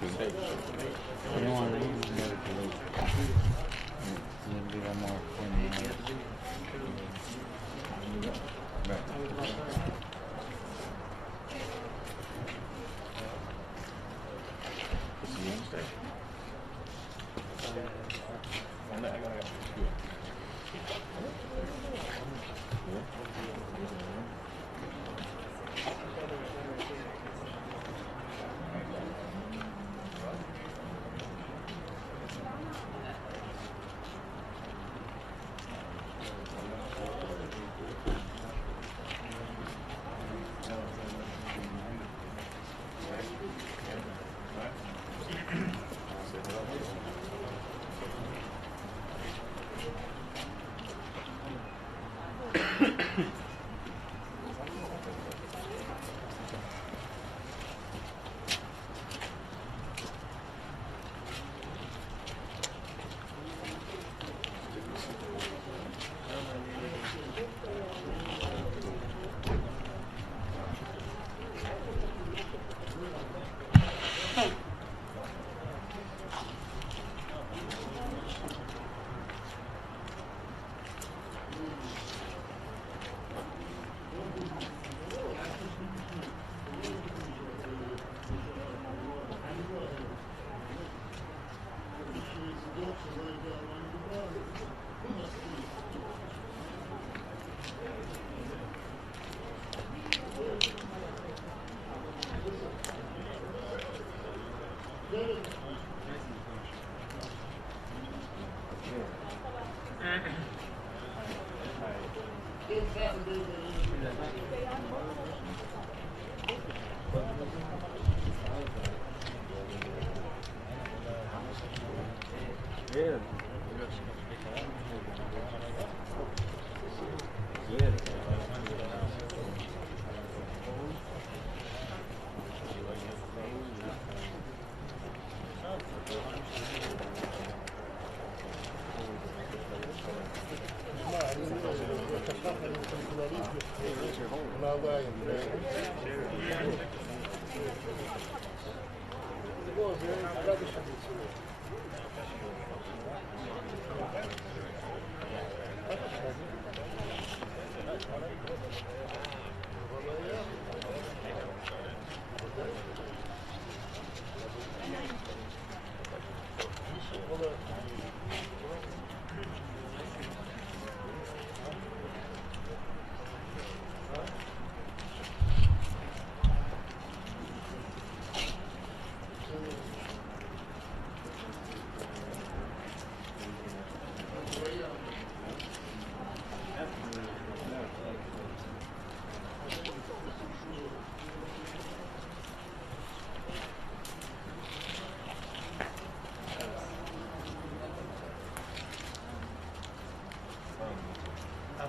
too. You don't want to leave it better too late. It'll be one more 20 minutes. Right. This is Wednesday.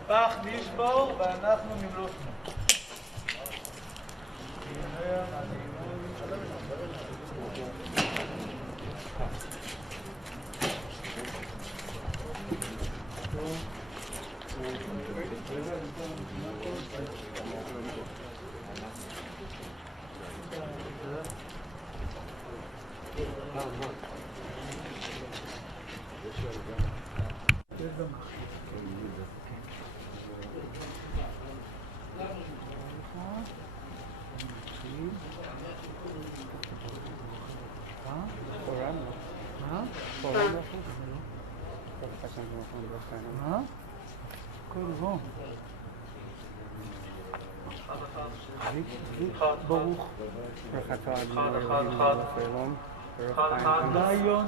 הפח נשבור ואנחנו נמלוכנו. ברוך. דיון.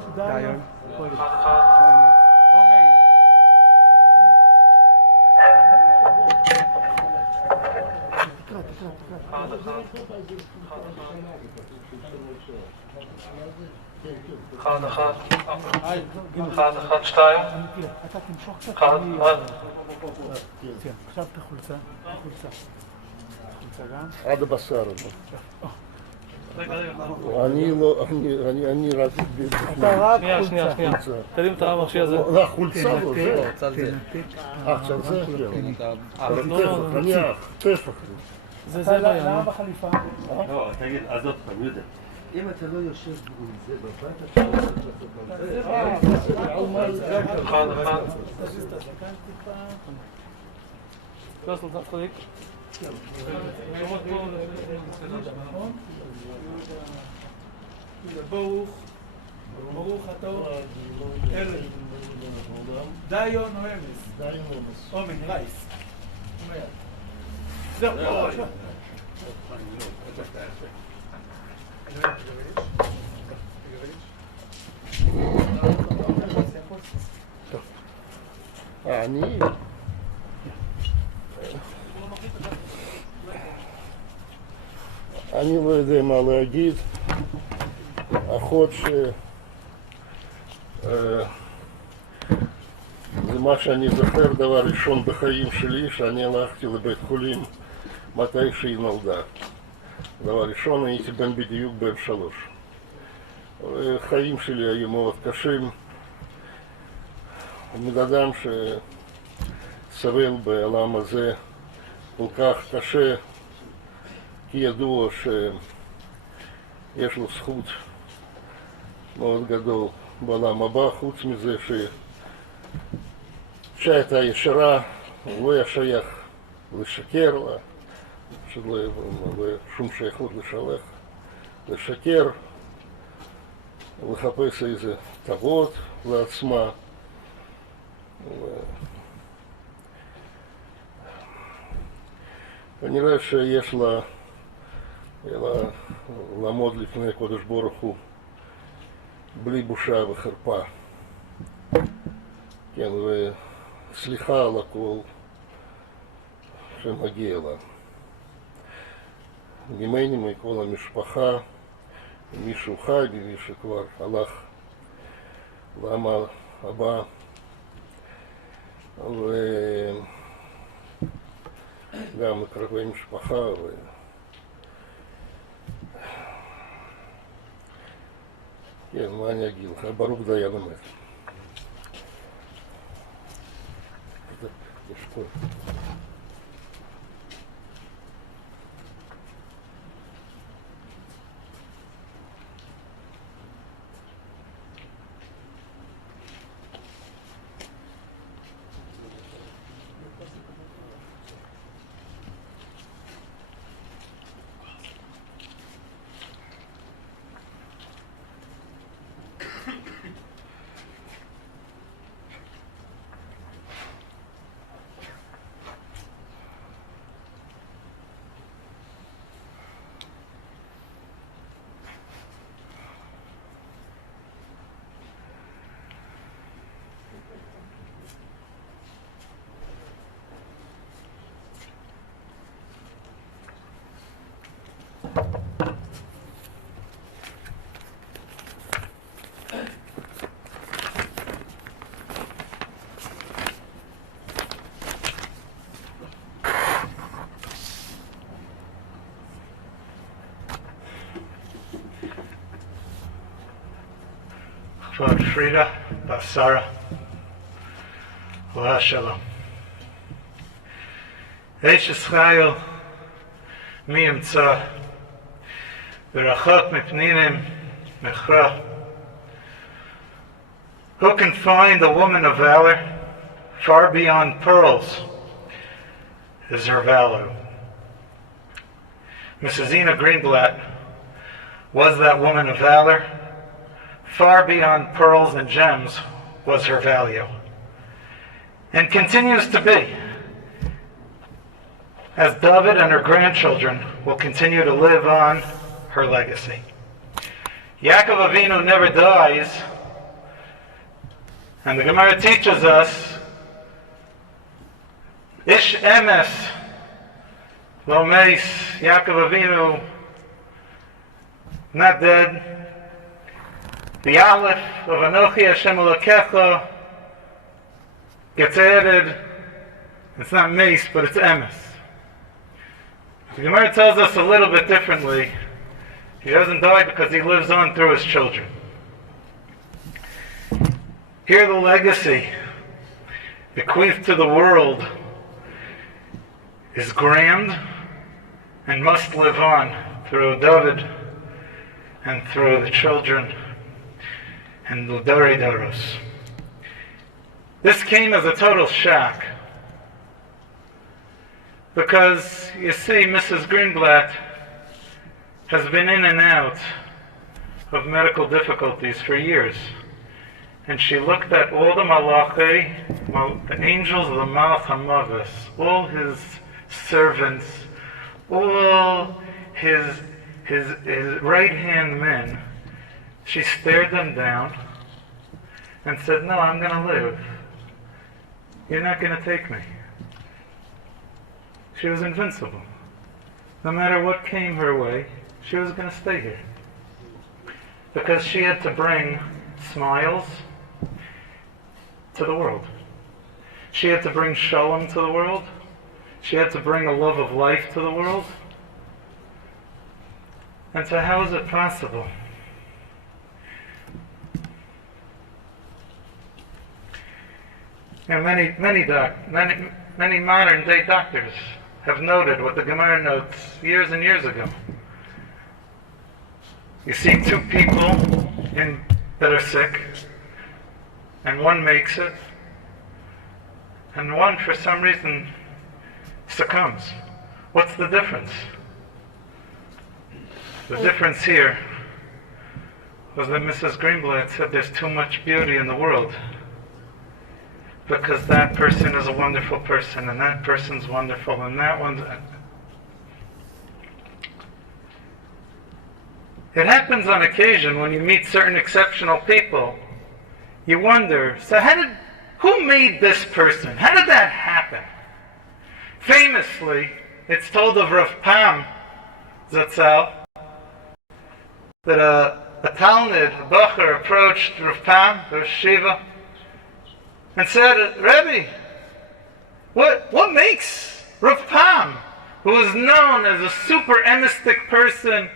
אחד, שתיים. אתה תמשוך קצת. עכשיו את החולצה. עד הבשר. אני רק... שנייה. תרים את המכשיר הזה. החולצה לא, זה. עכשיו זה? זה למה בחליפה? לא, תגיד, אז עוד פעם, יודע. אם אתה לא יושב עם זה בבת, אתה לא צריך לעשות על זה. אחד. לא, סולטן צחודיק. ברוך אתה ארז. דיון או אמס? אומן, רייס. זהו. אני לא יודע מה להגיד. אחות זה מה שאני זוכר דבר ראשון בחיים שלי, שאני הלכתי לבית חולים מתי שהיא נולדה. דבר ראשון, הייתי בדיוק בן 3. החיים שלי היו מאוד קשים. בן אדם שסבל בעולם הזה כל כך קשה, כי ידוע שיש לו זכות מאוד גדול בעולם הבא, חוץ מזה שהייתה ישרה, הוא לא היה שייך לשקר לה, שלא היה שום שייכות לשקר, לחפש איזה טובות לעצמה. כנראה שיש לה לעמוד לפני הקדוש ברוך הוא בלי בושה וחרפה. כן, וסליחה על הכל שמגיע לה. ממני, מכל המשפחה, מישהו חי ומישהו כבר הלך לעם הבא. וגם לקרובי משפחה. כן, מה אני אגיד לך? ברוך דיין אמת. יש פה. From Frieda, Basara, Oha Shalom. Eish Yisrael, mi yimtza, v'rachok mipninim mechra. Who can find a woman of valor? Far beyond pearls is her valor. Mrs. Ina Greenblat was that woman of valor. Far beyond pearls and gems was her value, and continues to be, as David and her grandchildren will continue to live on her legacy. Yaakov Avinu never dies, and the Gemara teaches us, Ish emes lo meis, Yaakov Avinu not dead. The Aleph of Anochi Hashem Elokecha gets added. It's not mace, but it's emes. The Gemara tells us a little bit differently. He doesn't die because he lives on through his children. Here the legacy bequeathed to the world is grand and must live on through David and through the children and the Doridoros. This came as a total shock. Because, you see, Mrs. Greenblat has been in and out of medical difficulties for years. And she looked at all the malachi, the angels of the Malach HaMavis, all his servants, all his right-hand men. She stared them down and said, "No, I'm going to live. You're not going to take me." She was invincible. No matter what came her way, she was going to stay here. Because she had to bring smiles to the world. She had to bring shalom to the world. She had to bring a love of life to the world. And so how is it possible? And many modern day doctors have noted what the Gemara notes years and years ago. You see two people that are sick, and one makes it, and one for some reason succumbs. What's the difference? The difference here was that Mrs. Greenblat said there's too much beauty in the world. Because that person is a wonderful person, and that person's wonderful, and that one's... It happens on occasion when you meet certain exceptional people. You wonder, so who made this person? How did that happen? Famously, it's told of Rav Pam Zatzal that a Talmud, a Bacher, approached Rav Pam, the Shiva, and said, "Rebbe, what makes Rav Pam, who is known as a super emistic person,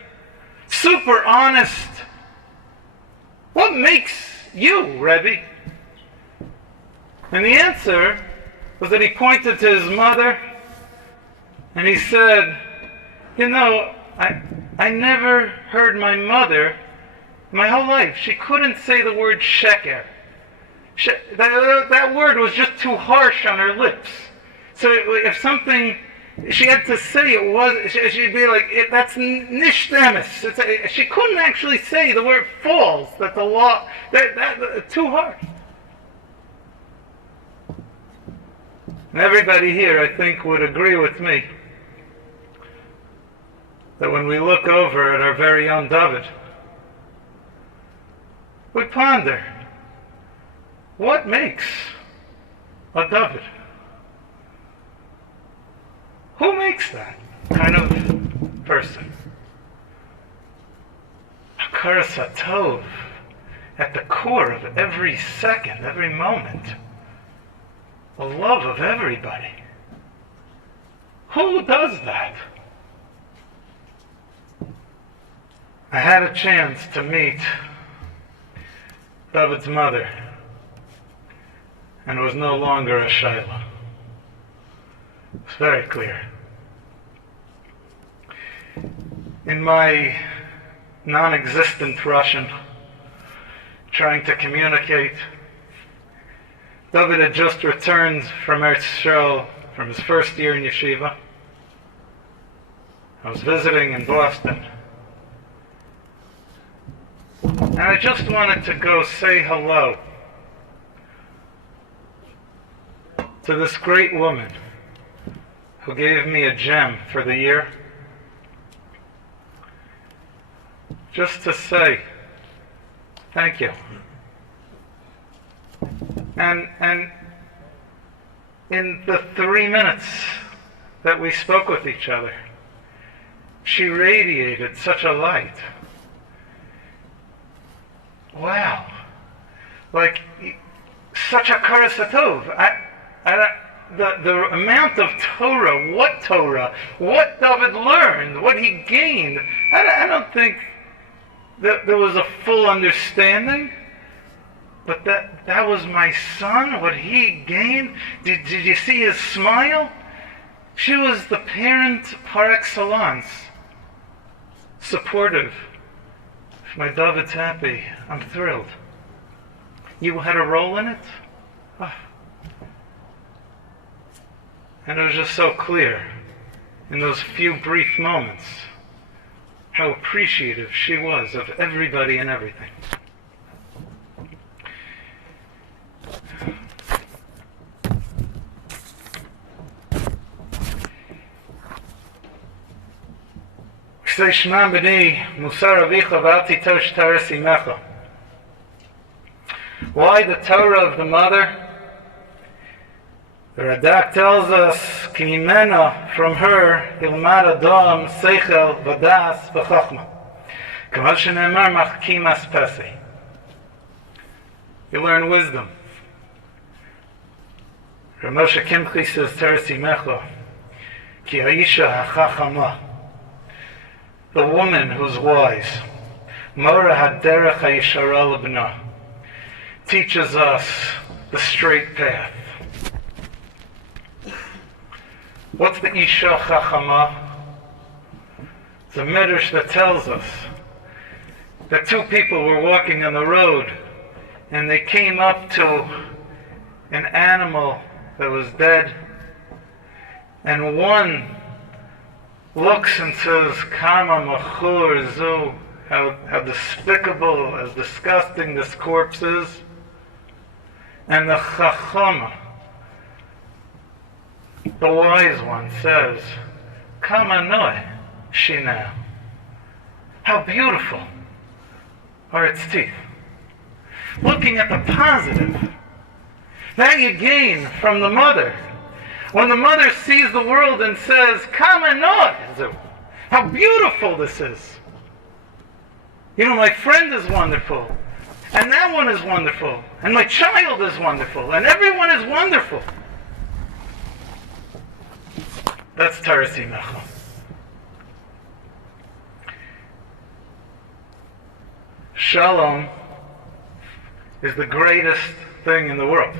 super honest, what makes you, Rebbe?" And the answer was that he pointed to his mother and he said, "You know, I never heard my mother my whole life. She couldn't say the word sheker. That word was just too harsh on her lips. So if something she had to say, it was, she'd be like, that's nishtamis. She couldn't actually say the word falls. That the law, that too harsh." And everybody here, I think, would agree with me that when we look over at our very own David, we ponder, what makes a David? Who makes that kind of person? Hakaras HaTov, at the core of every second, every moment, the love of everybody. Who does that? I had a chance to meet David's mother, and it was no longer a Shaila. It's very clear. In my non-existent Russian, trying to communicate, David had just returned from Eretz Yisrael from his first year in yeshiva. I was visiting in Boston. And I just wanted to go say hello to this great woman who gave me a gem for the year. Just to say thank you. And in the 3 minutes that we spoke with each other, she radiated such a light. Wow. Like, such a Hakaras HaTov. The amount of Torah, what David learned, what he gained, I don't think that there was a full understanding, but that was my son, what he gained. Did you see his smile? She was the parent par excellence. Supportive, If my David's happy, I'm thrilled. You had a role in it? Ah. And it was just so clear in those few brief moments how appreciative she was of everybody and everything. Say Shema B'ni Musar Avicha V'al Titosh Taras Imecha. Why the Torah of the mother? The Radak tells us, Ki mimena, from her, Ilmad Adam, Seichel, Vadas, V'chachma. K'mal shene'emar machkim as pesi. You learn wisdom. Rav Moshe Kimchi says, Taras Imecha, Ki ha'isha ha'chachama. The woman who's wise, Mora haderech ha'yishara l'bna, teaches us the straight path. What's the Isha Chachama? It's a midrash that tells us that two people were walking on the road and they came up to an animal that was dead, and one looks and says, Kama machur zu, how despicable, as disgusting this corpse is. And the Chachama, the wise one, says, Kama noi shina, how beautiful are its teeth. Looking at the positive, that you gain from the mother. When the mother sees the world and says, Kama noi, how beautiful this is. You know, my friend is wonderful, and that one is wonderful, and my child is wonderful, and everyone is wonderful. That's Taras Imecha. Shalom is the greatest thing in the world.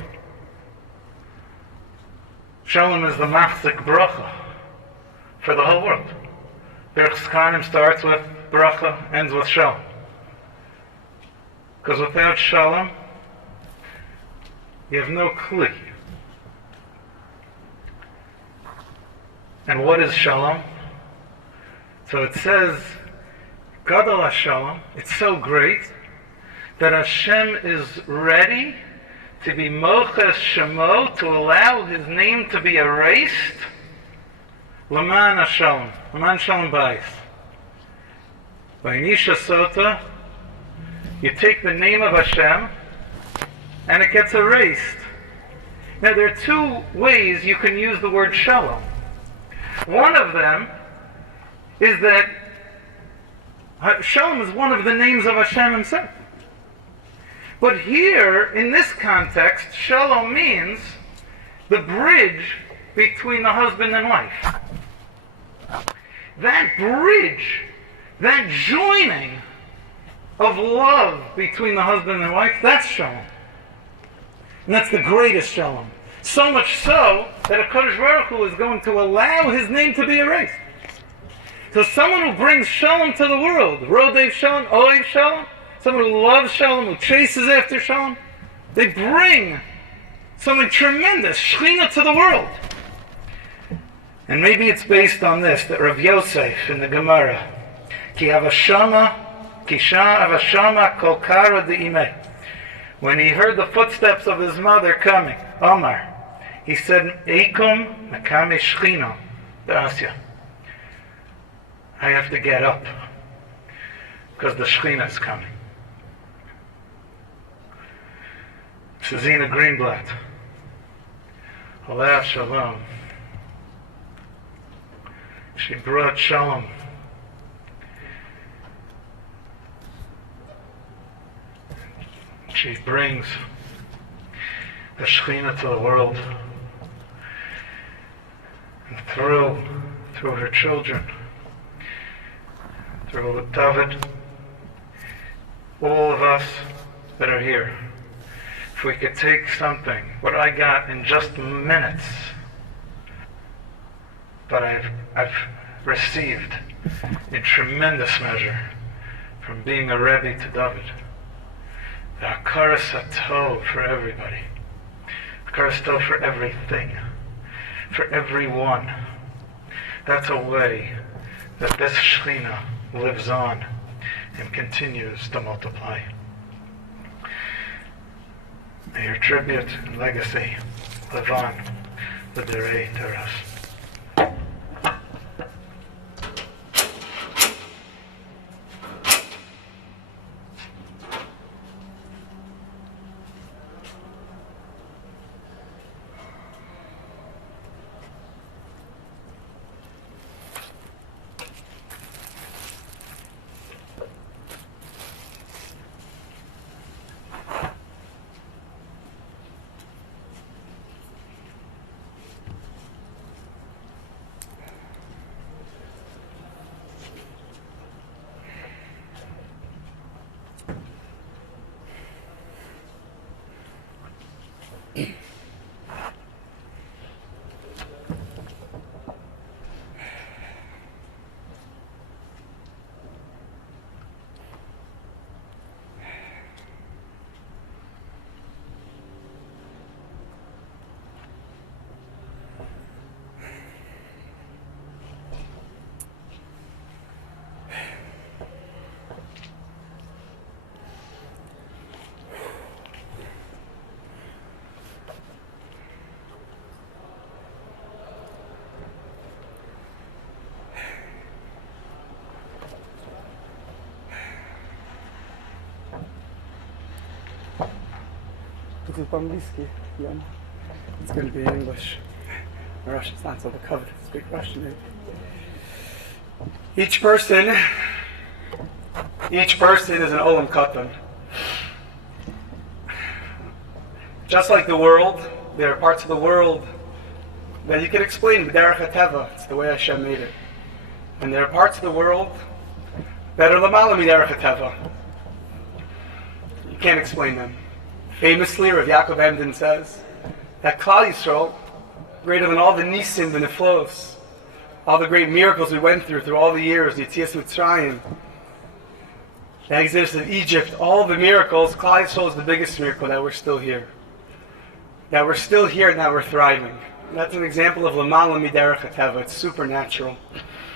Shalom is the machzik bracha for the whole world. Berachas Kohanim starts with bracha, ends with shalom. Because without shalom, you have no kli. And what is shalom? So it says, Gadol HaShalom, it's so great that Hashem is ready to be moches shemo, to allow his name to be erased, L'man HaShalom, L'man Shalom Bayis. By Nisha Sota, you take the name of Hashem, and it gets erased. Now there are two ways you can use the word shalom. One of them is that shalom is one of the names of Hashem himself. But here, in this context, shalom means the bridge between the husband and wife. That bridge, that joining of love between the husband and wife, that's shalom. And that's the greatest shalom. So much so that HaKadosh Baruch Hu is going to allow his name to be erased. So someone who brings shalom to the world, Rodev Shalom, Oev Shalom, someone who loves shalom, who chases after shalom, they bring something tremendous, Shechina, to the world. And maybe it's based on this, that Rav Yosef in the Gemara, Ki avashama, Kisha avashama kol kara de'imeh. When he heard the footsteps of his mother coming, Omar, he said, Eikum makame shchino da'asya. I have to get up, because the Shechina is coming. Zina Greenblat, Alav Shalom. She brought shalom. She brings the Shechina to the world, and through her children, through David, all of us that are here, if we could take something, what I got in just minutes, but I've received in tremendous measure from being a Rebbe to David. The Hakaras Hatov for everybody. Hakaras Hatov for everything. For everyone. That's a way that this Shekhinah lives on and continues to multiply. May your tribute and legacy live on with the Rei Teras. This is по-английски, yeah. It's going to be English. My Russian's not so covered. Speak Russian, maybe. Each person is an Olam Katan. Just like the world, there are parts of the world that you can explain b'derech hateva. It's the way Hashem made it. And there are parts of the world that are l'mala b'derech hateva. You can't explain them. Famously, Rav Yaakov Emden says that Klal Yisrael, greater than all the nisim and the niflos, all the great miracles we went through all the years, the Yetzias Mitzrayim, the Exodus of Egypt, all the miracles, Klal Yisrael is the biggest miracle that we're still here. That we're still here and that we're thriving. And that's an example of L'mala Miderech HaTeva. It's supernatural.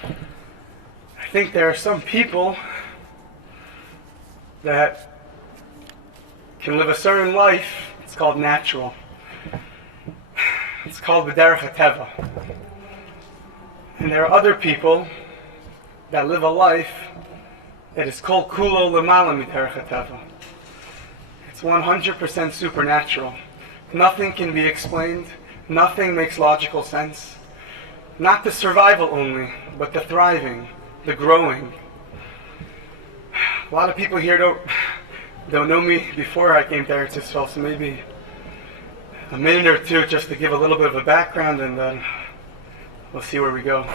I think there are some people that can live a certain life. It's called natural. It's called B'derech HaTeva. And there are other people that live a life that is called Kulo L'mala Miderech HaTeva. It's 100% supernatural. Nothing can be explained. Nothing makes logical sense. Not the survival only, but the thriving, the growing. A lot of people here don't know me before I came to Eretz Yisrael, so maybe a minute or two just to give a little bit of a background, and then we'll see where we go.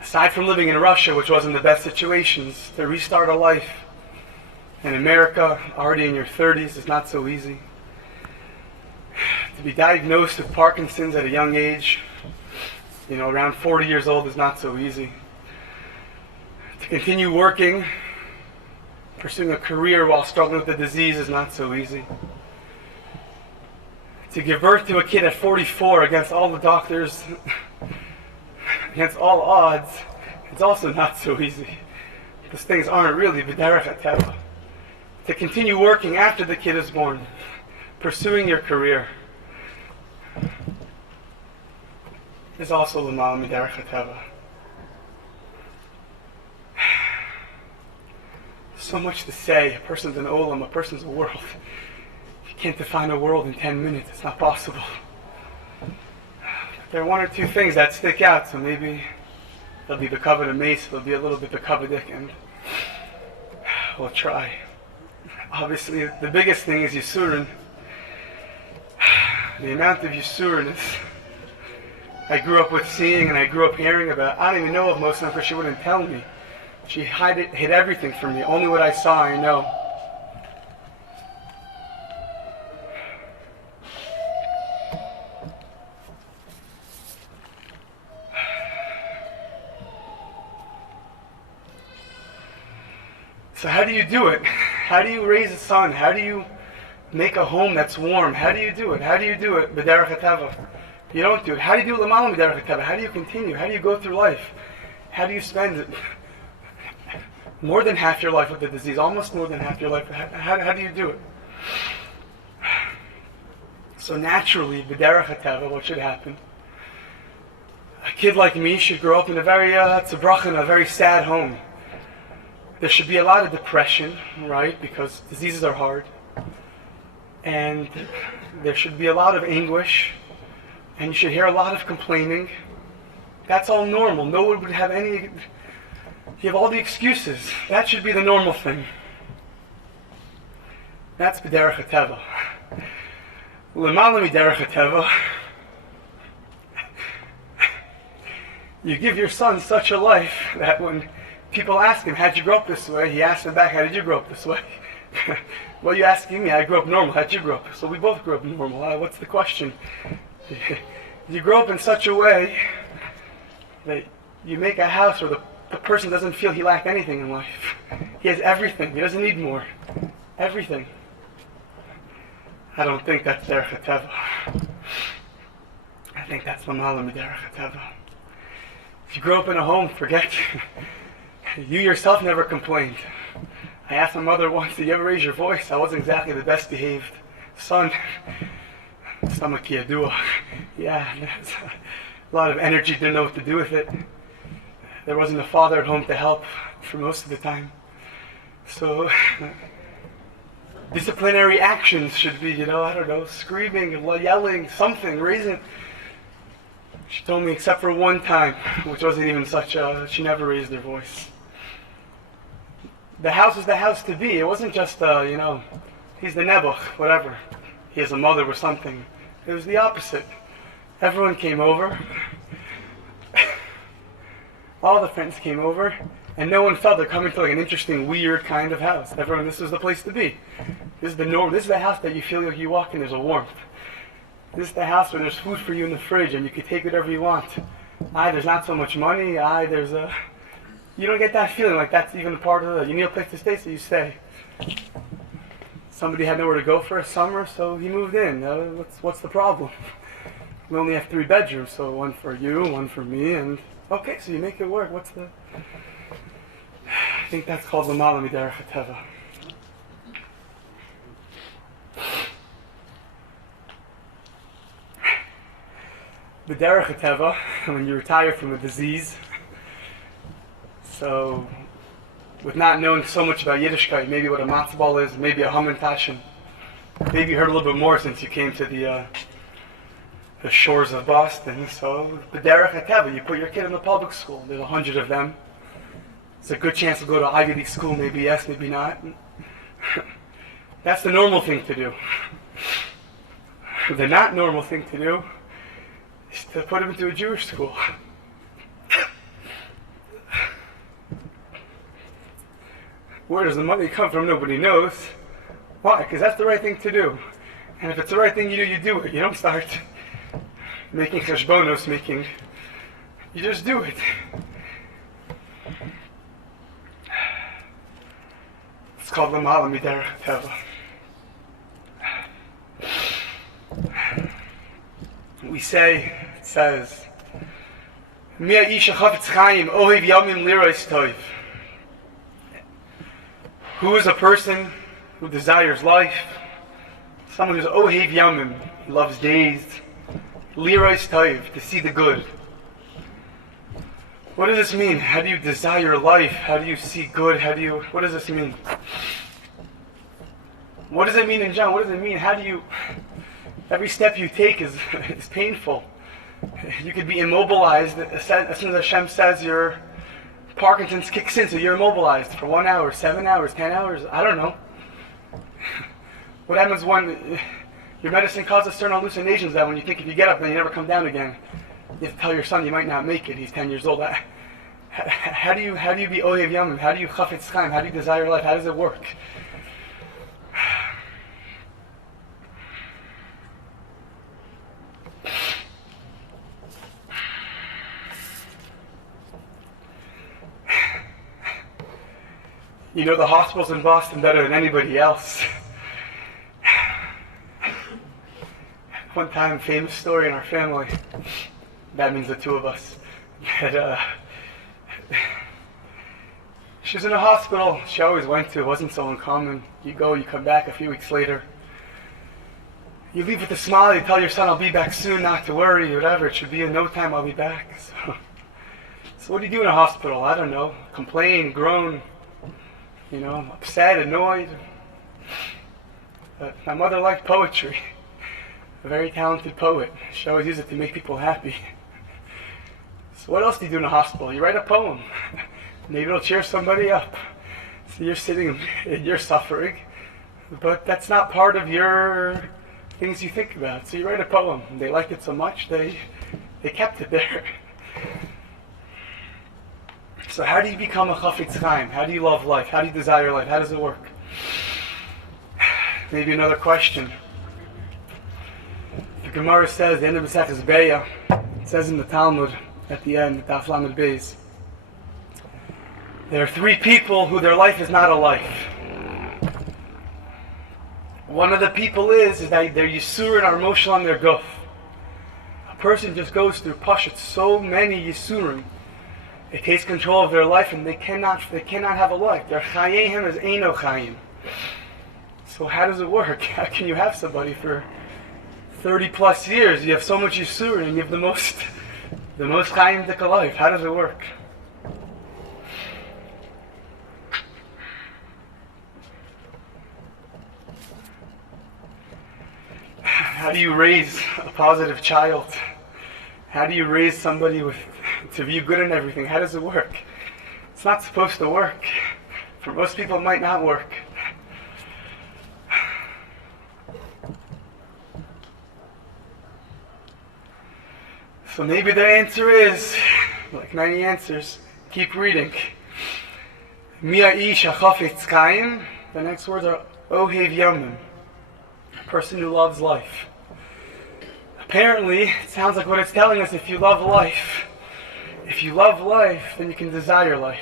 Aside from living in Russia, which wasn't the best situations, to restart a life in America, already in your 30s, is not so easy. To be diagnosed with Parkinson's at a young age, around 40 years old, is not so easy. To continue working, pursuing a career while struggling with the disease is not so easy. To give birth to a kid at 44 against all the doctors, against all odds, it's also not so easy. Because things aren't really b'derech hateva. To continue working after the kid is born, pursuing your career, is also l'mala miderech hateva. So much to say. A person's an olam, a person's a world. You can't define a world in 10 minutes. It's not possible. There are one or two things that stick out, so maybe they'll be b'kavod mace, they'll be a little bit b'kavodik, and we'll try. Obviously, the biggest thing is Yisurin. The amount of Yisurin I grew up with seeing and I grew up hearing about. I don't even know of most of them because she wouldn't tell me. She hid everything from me. Only what I saw I know. So how do you do it? How do you raise a son? How do you make a home that's warm? How do you do it? How do you do it? B'derech hateva. You don't do it. How do you do it? L'malam b'derech hateva. How do you continue? How do you go through life? How do you spend more than half your life with the disease? Almost more than half your life. How do you do it? So naturally, b'derech hateva, what should happen? A kid like me should grow up in a very tzibruch, in a very sad home. There should be a lot of depression, right? Because diseases are hard. And there should be a lot of anguish. And you should hear a lot of complaining. That's all normal. No one would have any... You have all the excuses. That should be the normal thing. That's b'derech hateva. L'malam b'derech hateva. You give your son such a life that when people ask him, how'd you grow up this way? He asks them back, how did you grow up this way? Well, you asking me, I grew up normal. How'd you grow up? So we both grew up normal. What's the question? You grow up in such a way that you make a house where the person doesn't feel he lacked anything in life. He has everything. He doesn't need more. Everything. I don't think that's derech hateva. I think that's l'malam derech hateva. If you grow up in a home, forget you yourself never complained. I asked my mother once, did you ever raise your voice? I wasn't exactly the best behaved son. Stomach yadua. Yeah, a lot of energy, didn't know what to do with it. There wasn't a father at home to help for most of the time. So disciplinary actions should be, I don't know, screaming, yelling, something, raising. She told me except for one time, which wasn't even she never raised her voice. The house was the house to be. It wasn't just, he's the nebuch, whatever. He has a mother or something. It was the opposite. Everyone came over. All the friends came over, and no one felt they're coming to like an interesting, weird kind of house. Everyone, this was the place to be. This is the norm. This is the house that you feel like you walk in, there's a warmth. This is the house where there's food for you in the fridge and you can take whatever you want. There's not so much money. You don't get that feeling like that's even a part of you need a place to stay, so you stay. Somebody had nowhere to go for a summer, so he moved in. What's the problem? We only have 3 bedrooms, so one for you, one for me, and okay, so you make it work. I think that's called l'malam derech hateva. The derech hateva, when you retire from a disease, so with not knowing so much about Yiddishkeit, maybe what a matzah ball is, maybe a haman tashin, maybe you heard a little bit more since you came to the shores of Boston. So the derech hateva, you put your kid in the public school. There's 100 of them. It's a good chance to go to Ivy League school, maybe yes, maybe not. That's the normal thing to do. The not normal thing to do is to put him into a Jewish school. Where does the money come from? Nobody knows. Why? Because that's the right thing to do. And if it's the right thing you do it. You don't start making cheshbonos, you just do it. It's called l'malam derech hateva. We say, it says, Mi ha'isha chafetz chaim ohev yamim liros tov. Who is a person who desires life? Someone who's ohev yamim, he loves days, liros tov, to see the good. What does this mean? How do you desire life? How do you see good? What does this mean? What does it mean in John? What does it mean? Every step you take is painful. You could be immobilized as soon as Hashem says your Parkinson's kicks in, so you're immobilized for 1 hour, 7 hours, 10 hours, I don't know. What happens when your medicine causes certain hallucinations that when you think if you get up then you never come down again? You have to tell your son you might not make it. He's 10 years old. How do you be ohev yamim? How do you chafetz chaim? How do you desire life? How does it work? You know the hospitals in Boston better than anybody else. One time, famous story in our family. That means the two of us. That, she was in a hospital she always went to. It wasn't so uncommon. You go, you come back a few weeks later. You leave with a smile, you tell your son, I'll be back soon, not to worry, whatever. It should be in no time, I'll be back. So what do you do in a hospital? I don't know. Complain, groan, upset, annoyed. But my mother liked poetry. A very talented poet. She always used it to make people happy. So what else do you do in a hospital? You write a poem. Maybe it'll cheer somebody up. So you're sitting and you're suffering, but that's not part of your things you think about. So you write a poem. They liked it so much, they kept it there. So how do you become a chafetz chaim? How do you love life? How do you desire life? How does it work? Maybe another question. The Gemara says, the end of Maseches Beya, it says in the Talmud at the end, Daf Lamed Beis, there are three people who their life is not a life. One of the people is that they're Yisur and Armoshel on their guf. A person just goes through Pashat, so many Yisurim. It takes control of their life and they cannot have a life. Their Chayehem is Eino Chayim. So how does it work? How can you have somebody for 30 plus years? You have so much Yisur and you have the most Chayim Dika life. How does it work? How do you raise a positive child? How do you raise somebody to view good in everything? How does it work? It's not supposed to work. For most people it might not work. So maybe the answer is, like many answers, keep reading. Mia ish hachafetz chaim. The next words are ohev yamim. Person who loves life. Apparently, it sounds like what it's telling us, if you love life, then you can desire life.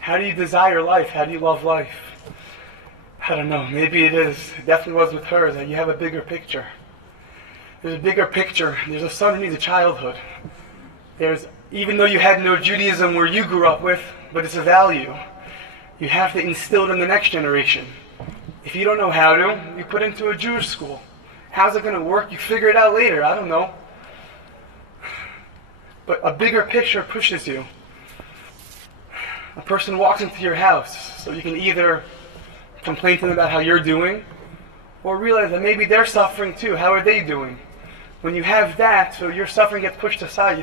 How do you desire life? How do you love life? I don't know, maybe it definitely was with her, that you have a bigger picture. There's a bigger picture. There's a son who needs a childhood. Even though you had no Judaism where you grew up with, but it's a value. You have to instill it in the next generation. If you don't know how to, you put into a Jewish school. How's it going to work? You figure it out later. I don't know. But a bigger picture pushes you. A person walks into your house, so you can either complain to them about how you're doing, or realize that maybe they're suffering too. How are they doing? When you have that, so your suffering gets pushed aside, you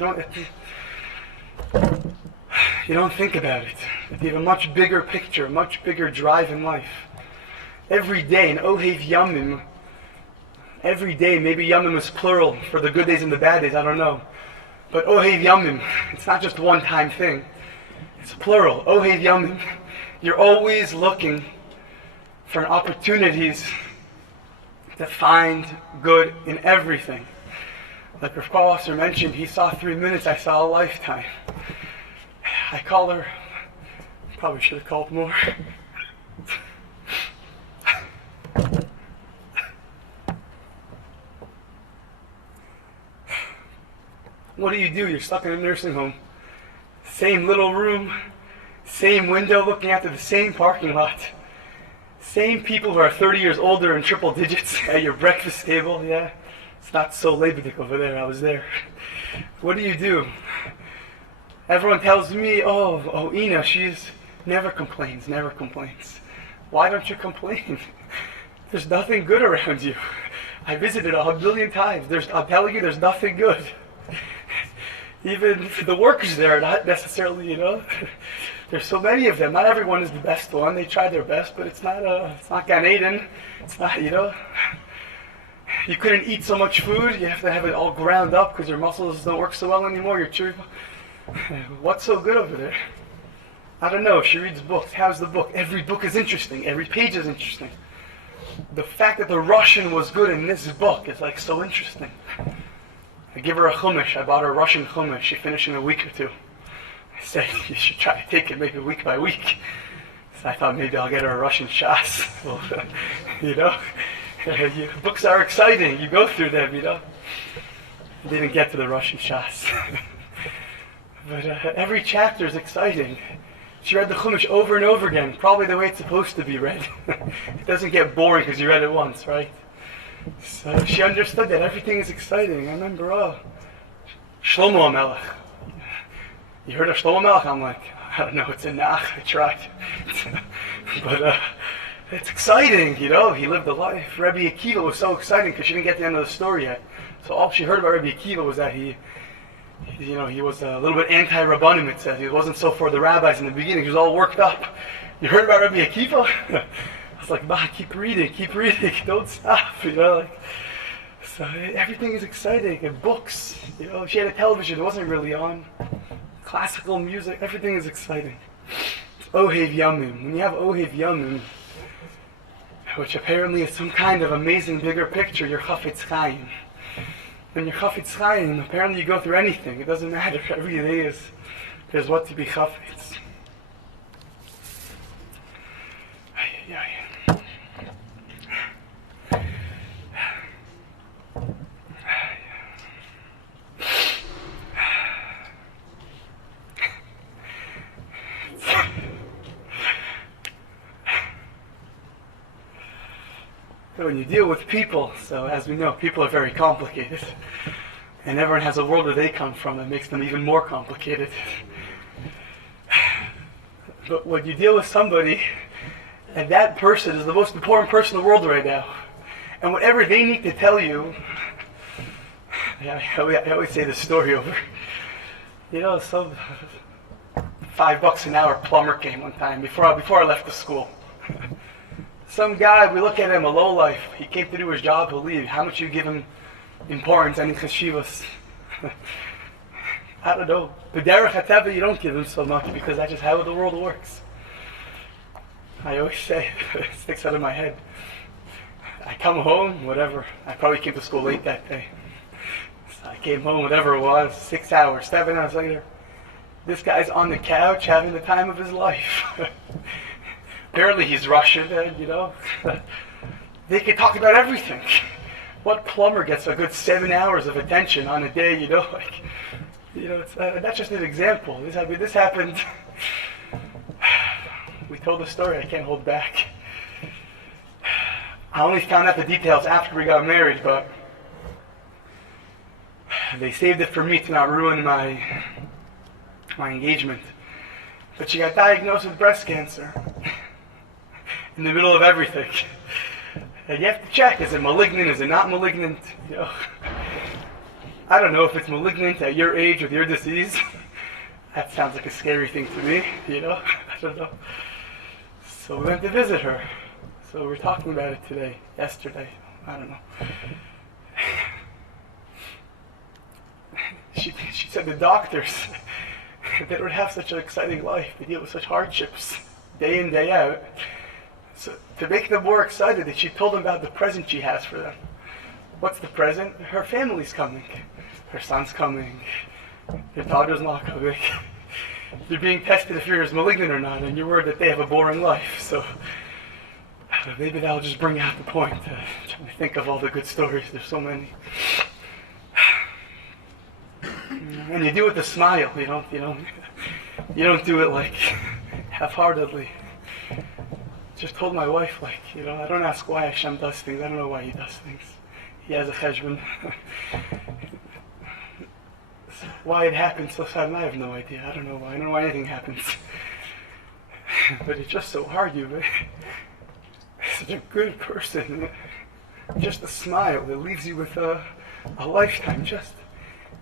don't think about it. You have a much bigger picture, a much bigger drive in life. Every day, in Ohev Yamim, every day, maybe Yamim is plural for the good days and the bad days, I don't know. But Ohev Yamim, it's not just one time thing. It's plural. Ohev Yamim. You're always looking for opportunities to find good in everything. Like Rav Kowalser mentioned, he saw 3 minutes, I saw a lifetime. I call her, probably should have called more. What do? You're stuck in a nursing home. Same little room, same window looking out to the same parking lot. Same people who are 30 years older in triple digits at your breakfast table. Yeah, it's not so Lebedik over there. I was there. What do? Everyone tells me, oh, Ina, she's never complains. Why don't you complain? There's nothing good around you. I visited 1 billion times. I'm telling you, there's nothing good. Even the workers there are not necessarily, there's so many of them. Not everyone is the best one. They try their best, but it's not Gan Eden. It's not, You couldn't eat so much food. You have to have it all ground up because your muscles don't work so well anymore. You're chewing. What's so good over there? I don't know. She reads books. How's the book? Every book is interesting. Every page is interesting. The fact that the Russian was good in this book is like so interesting. I give her a chumash. I bought her a Russian chumash. She finished in a week or two. I said, you should try to take it maybe week by week. So I thought maybe I'll get her a Russian shas. Well, you know, books are exciting. You go through them, you know. I didn't get to the Russian shas. But every chapter is exciting. She read the Chumash over and over again, probably the way it's supposed to be read. It doesn't get boring because you read it once, right? So she understood that everything is exciting. I remember, Shlomo HaMelech. You heard of Shlomo HaMelech? I'm like, I don't know, it's a Nach, I tried. But it's exciting, you know, he lived a life. Rabbi Akiva was so exciting because she didn't get to the end of the story yet. So all she heard about Rabbi Akiva was that he was a little bit anti-Rabbanim, it said. He wasn't so for the rabbis in the beginning. He was all worked up. You heard about Rabbi Akiva? I was like, bah, keep reading, don't stop, you know. Like, so everything is exciting. And books, you know, she had a television, it wasn't really on. Classical music, everything is exciting. It's Ohev Yamim. When you have Ohev Yamim, which apparently is some kind of amazing bigger picture, you're Chafetz Chaim. When you're Chafetz Chaim, apparently you go through anything. It doesn't matter. Every day there's what to be Chafetz. So when you deal with people, so as we know, people are very complicated. And everyone has a world where they come from that makes them even more complicated. But when you deal with somebody, and that person is the most important person in the world right now, and whatever they need to tell you, I always say this story over. You know, some $5 an hour plumber came one time before I left the school. Some guy, we look at him, a lowlife. He came to do his job, he'll leave. How much you give him importance, any cheshivas? I don't know. But derech hateva, you don't give him so much because that's just how the world works. I always say, it sticks out of my head. I come home, whatever. I probably came to school late that day. So I came home, whatever it was, 6 hours, 7 hours later. This guy's on the couch having the time of his life. Apparently he's Russian, and you know, they can talk about everything. What plumber gets a good 7 hours of attention on a day, you know, like, you know, that's just an example. This happened. We told the story, I can't hold back. I only found out the details after we got married, but they saved it for me to not ruin my engagement. But she got diagnosed with breast cancer. In the middle of everything. And you have to check, is it malignant, is it not malignant? You know, I don't know if it's malignant at your age with your disease. That sounds like a scary thing to me, you know, I don't know. So we went to visit her. So we're talking about it yesterday, I don't know. She said the doctors, they don't have such an exciting life. They deal with such hardships, day in, day out. So to make them more excited, that she told them about the present she has for them. What's the present? Her family's coming. Her son's coming. Their daughter's not coming. They're being tested if you're as malignant or not, and you're worried that they have a boring life. So maybe that'll just bring out the point. Trying to think of all the good stories. There's so many. And you do it with a smile. You don't do it like half-heartedly. Just told my wife, like, you know, I don't ask why Hashem does things. I don't know why He does things. He has a cheshbon. Why it happens so sudden, I have no idea. I don't know why. I don't know why anything happens. But it's just so hard. You're such a good person. Just a smile that leaves you with a lifetime. Just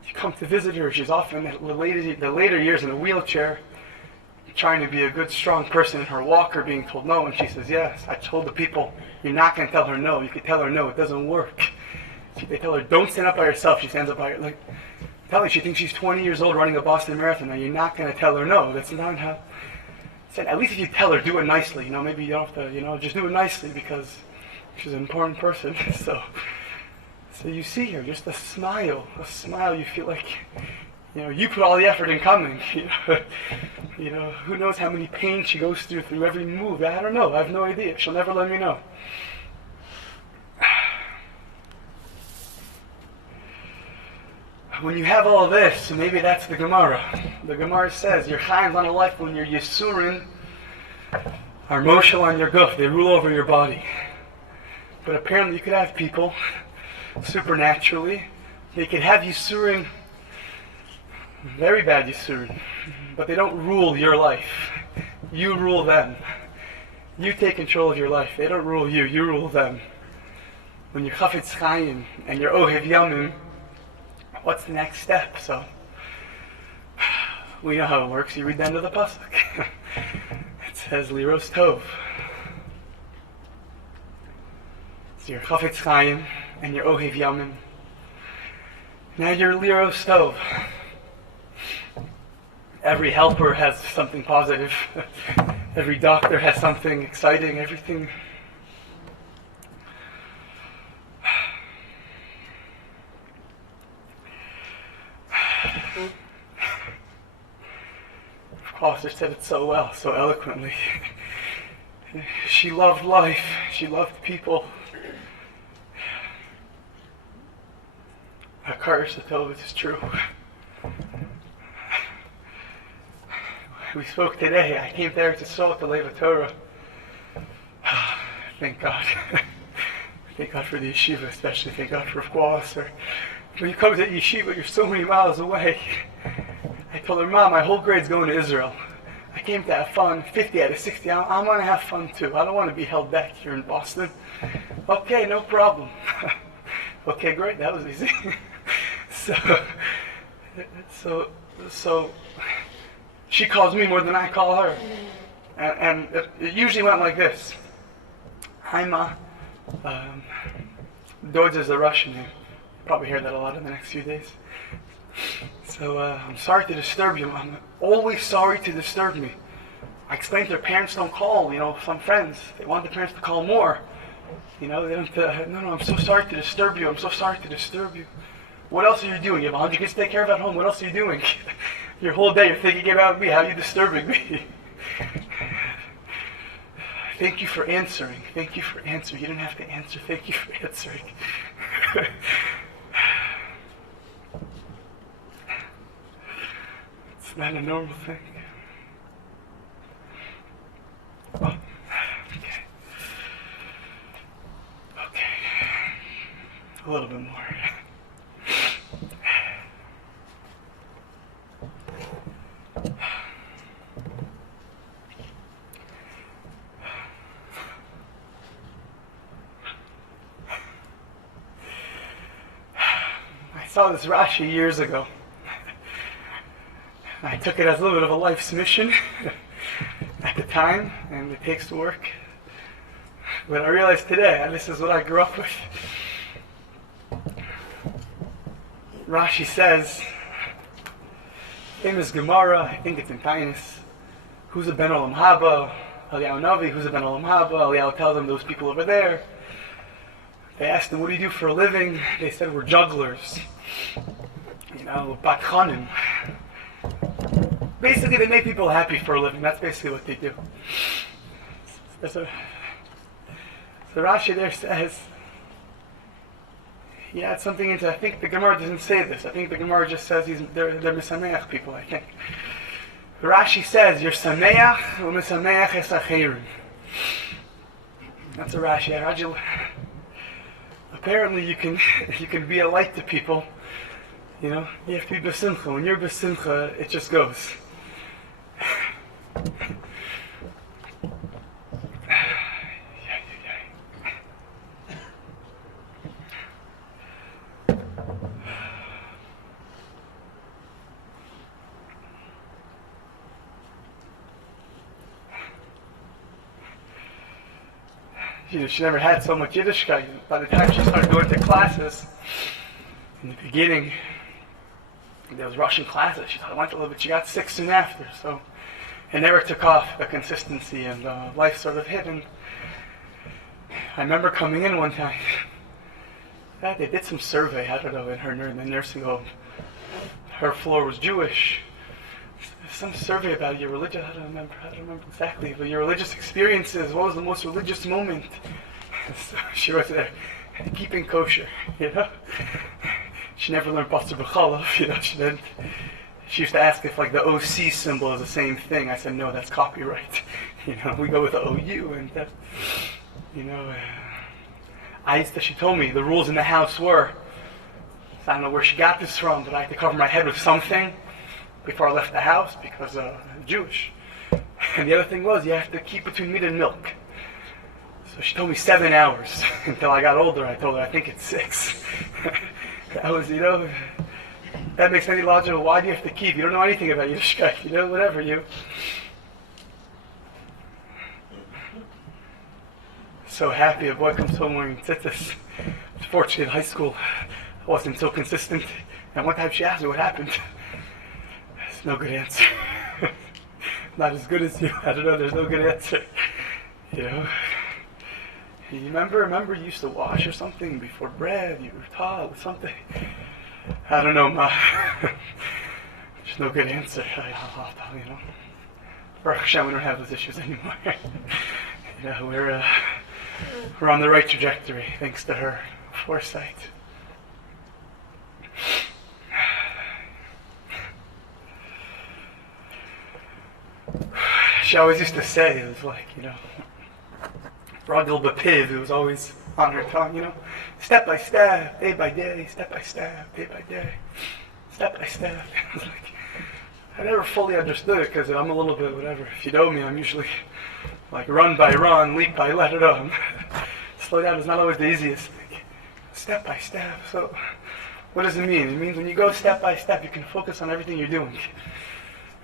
you come to visit her. She's often the later years in a wheelchair, trying to be a good, strong person in her walker, being told no, and she says yes. I told the people, you're not going to tell her no. You can tell her no, it doesn't work. They tell her, don't stand up by yourself. She stands up by her. Like, tell her, she thinks she's 20 years old running a Boston Marathon. Now, you're not going to tell her no. That's not how. Said, at least if you tell her, do it nicely. You know, maybe you don't have to, just do it nicely because she's an important person. So you see her, just a smile. You feel like, you put all the effort in coming. Who knows how many pains she goes through every move. I don't know. I have no idea. She'll never let me know. When you have all this, maybe that's the Gemara. The Gemara says your chayim's on a life when your yisurin are moshel on your guf. They rule over your body. But apparently you could have people, supernaturally, they could have yisurin, very bad yisurin, but they don't rule your life. You rule them. You take control of your life. They don't rule you. You rule them. When you're chafetz chayim and you're ohev yamim, what's the next step? So, we know how it works. You read the end of the pasuk. It says, Liros Tov. So you're Chafetz Chaim, and you're Ohev Yamim. Now you're Liros Tov. Every helper has something positive. Every doctor has something exciting. Everything. Foster said it so well, so eloquently. She loved life. She loved people. Hakar Satov, it's true. We spoke today. I came there to Salt to Leva Torah. Thank God. Thank God for the yeshiva, especially. Thank God for Kwasser. When you come to yeshiva, you're so many miles away. I told her, Mom, my whole grade's going to Israel. I came to have fun. 50 out of 60. I want to have fun too. I don't want to be held back here in Boston. Okay, no problem. Okay, great. That was easy. So she calls me more than I call her. And it usually went like this. Hi, Ma. Dodge is a Russian name. You'll probably hear that a lot in the next few days. So I'm sorry to disturb you. I'm always sorry to disturb me. I explained their parents don't call, some friends. They want the parents to call more. They don't, no, I'm so sorry to disturb you. I'm so sorry to disturb you. What else are you doing? You have 100 kids to take care of at home. What else are you doing? Your whole day you're thinking about me. How are you disturbing me? Thank you for answering. Thank you for answering. You didn't have to answer. Thank you for answering. It's not a normal thing. Oh, okay. Okay. A little bit more. I saw this Rashi years ago. I took it as a little bit of a life's mission at the time, and it takes work. But I realized today, and this is what I grew up with. Rashi says, famous Gemara, I think it's in Tainus, who's a Ben Olam Haba? Eliyahu Navi, who's a Ben Olam Haba? Eliyahu tells them those people over there. They asked him, what do you do for a living? They said, we're jugglers. Batchanim. Basically, they make people happy for a living. That's basically what they do. So Rashi there says, he adds something into, I think the Gemara doesn't say this. I think the Gemara just says they're Misameach people, I think. Rashi says, you're Sameach, or Misameach es acherim. That's a Rashi. Apparently you can be a light to people. You have to be besimcha. When you're besimcha, it just goes. She never had so much Yiddishkeit. By the time she started going to classes, in the beginning, there was Russian classes. She thought I went a little bit. She got sick soon after, so it never took off. The consistency and life sort of hit. And I remember coming in one time. They did some survey, I don't know, in the nursing home. her floor was Jewish. Some survey about your religion. I don't remember exactly, but your religious experiences. What was the most religious moment? So she was there, keeping kosher. You know, she never learned Pastor B'chalav. You know, she didn't. She used to ask if like the OC symbol is the same thing. I said no, that's copyright. You know, we go with the OU, and that, you know. She told me the rules in the house were. So I don't know where she got this from, but I had to cover my head with something before I left the house because Jewish. And the other thing was you have to keep between meat and milk. So she told me 7 hours. Until I got older, I told her I think it's 6. That was, you know, that makes any logical. Why do you have to keep? You don't know anything about Yiddishkeit. You know, whatever you. So happy a boy comes home wearing tzitzis. Fortunately, in high school, I wasn't so consistent. And one time she asked me what happened. There's no good answer. Not as good as you. I don't know. There's no good answer. You know. You remember you used to wash or something before bread. You were taught with something. I don't know, Ma. There's no good answer. You know. Baruch Hashem, we don't have those issues anymore. You know, we're on the right trajectory thanks to her foresight. She always used to say, it was like, you know, Ragil Bapiv, it was always on her tongue, you know, step by step, day by day, step by step, day by day, step by step. It was like, I never fully understood it because I'm a little bit whatever. If you know me, I'm usually like run by run, leap by let it on. Slow down is not always the easiest thing. Step by step. So what does it mean? It means when you go step by step, you can focus on everything you're doing.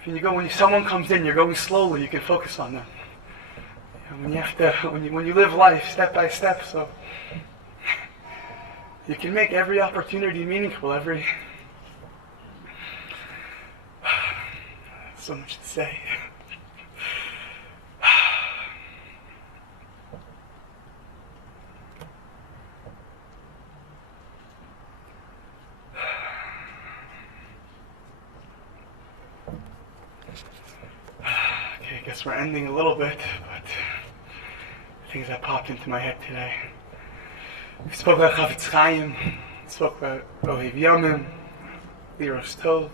When someone comes in, you're going slowly, you can focus on them. And when you live life step by step, so you can make every opportunity meaningful, so much to say. Okay, I guess we're ending a little bit, but things that popped into my head today. We spoke about Chavetz Chaim, spoke about Ohev Yomim, Liros Tov.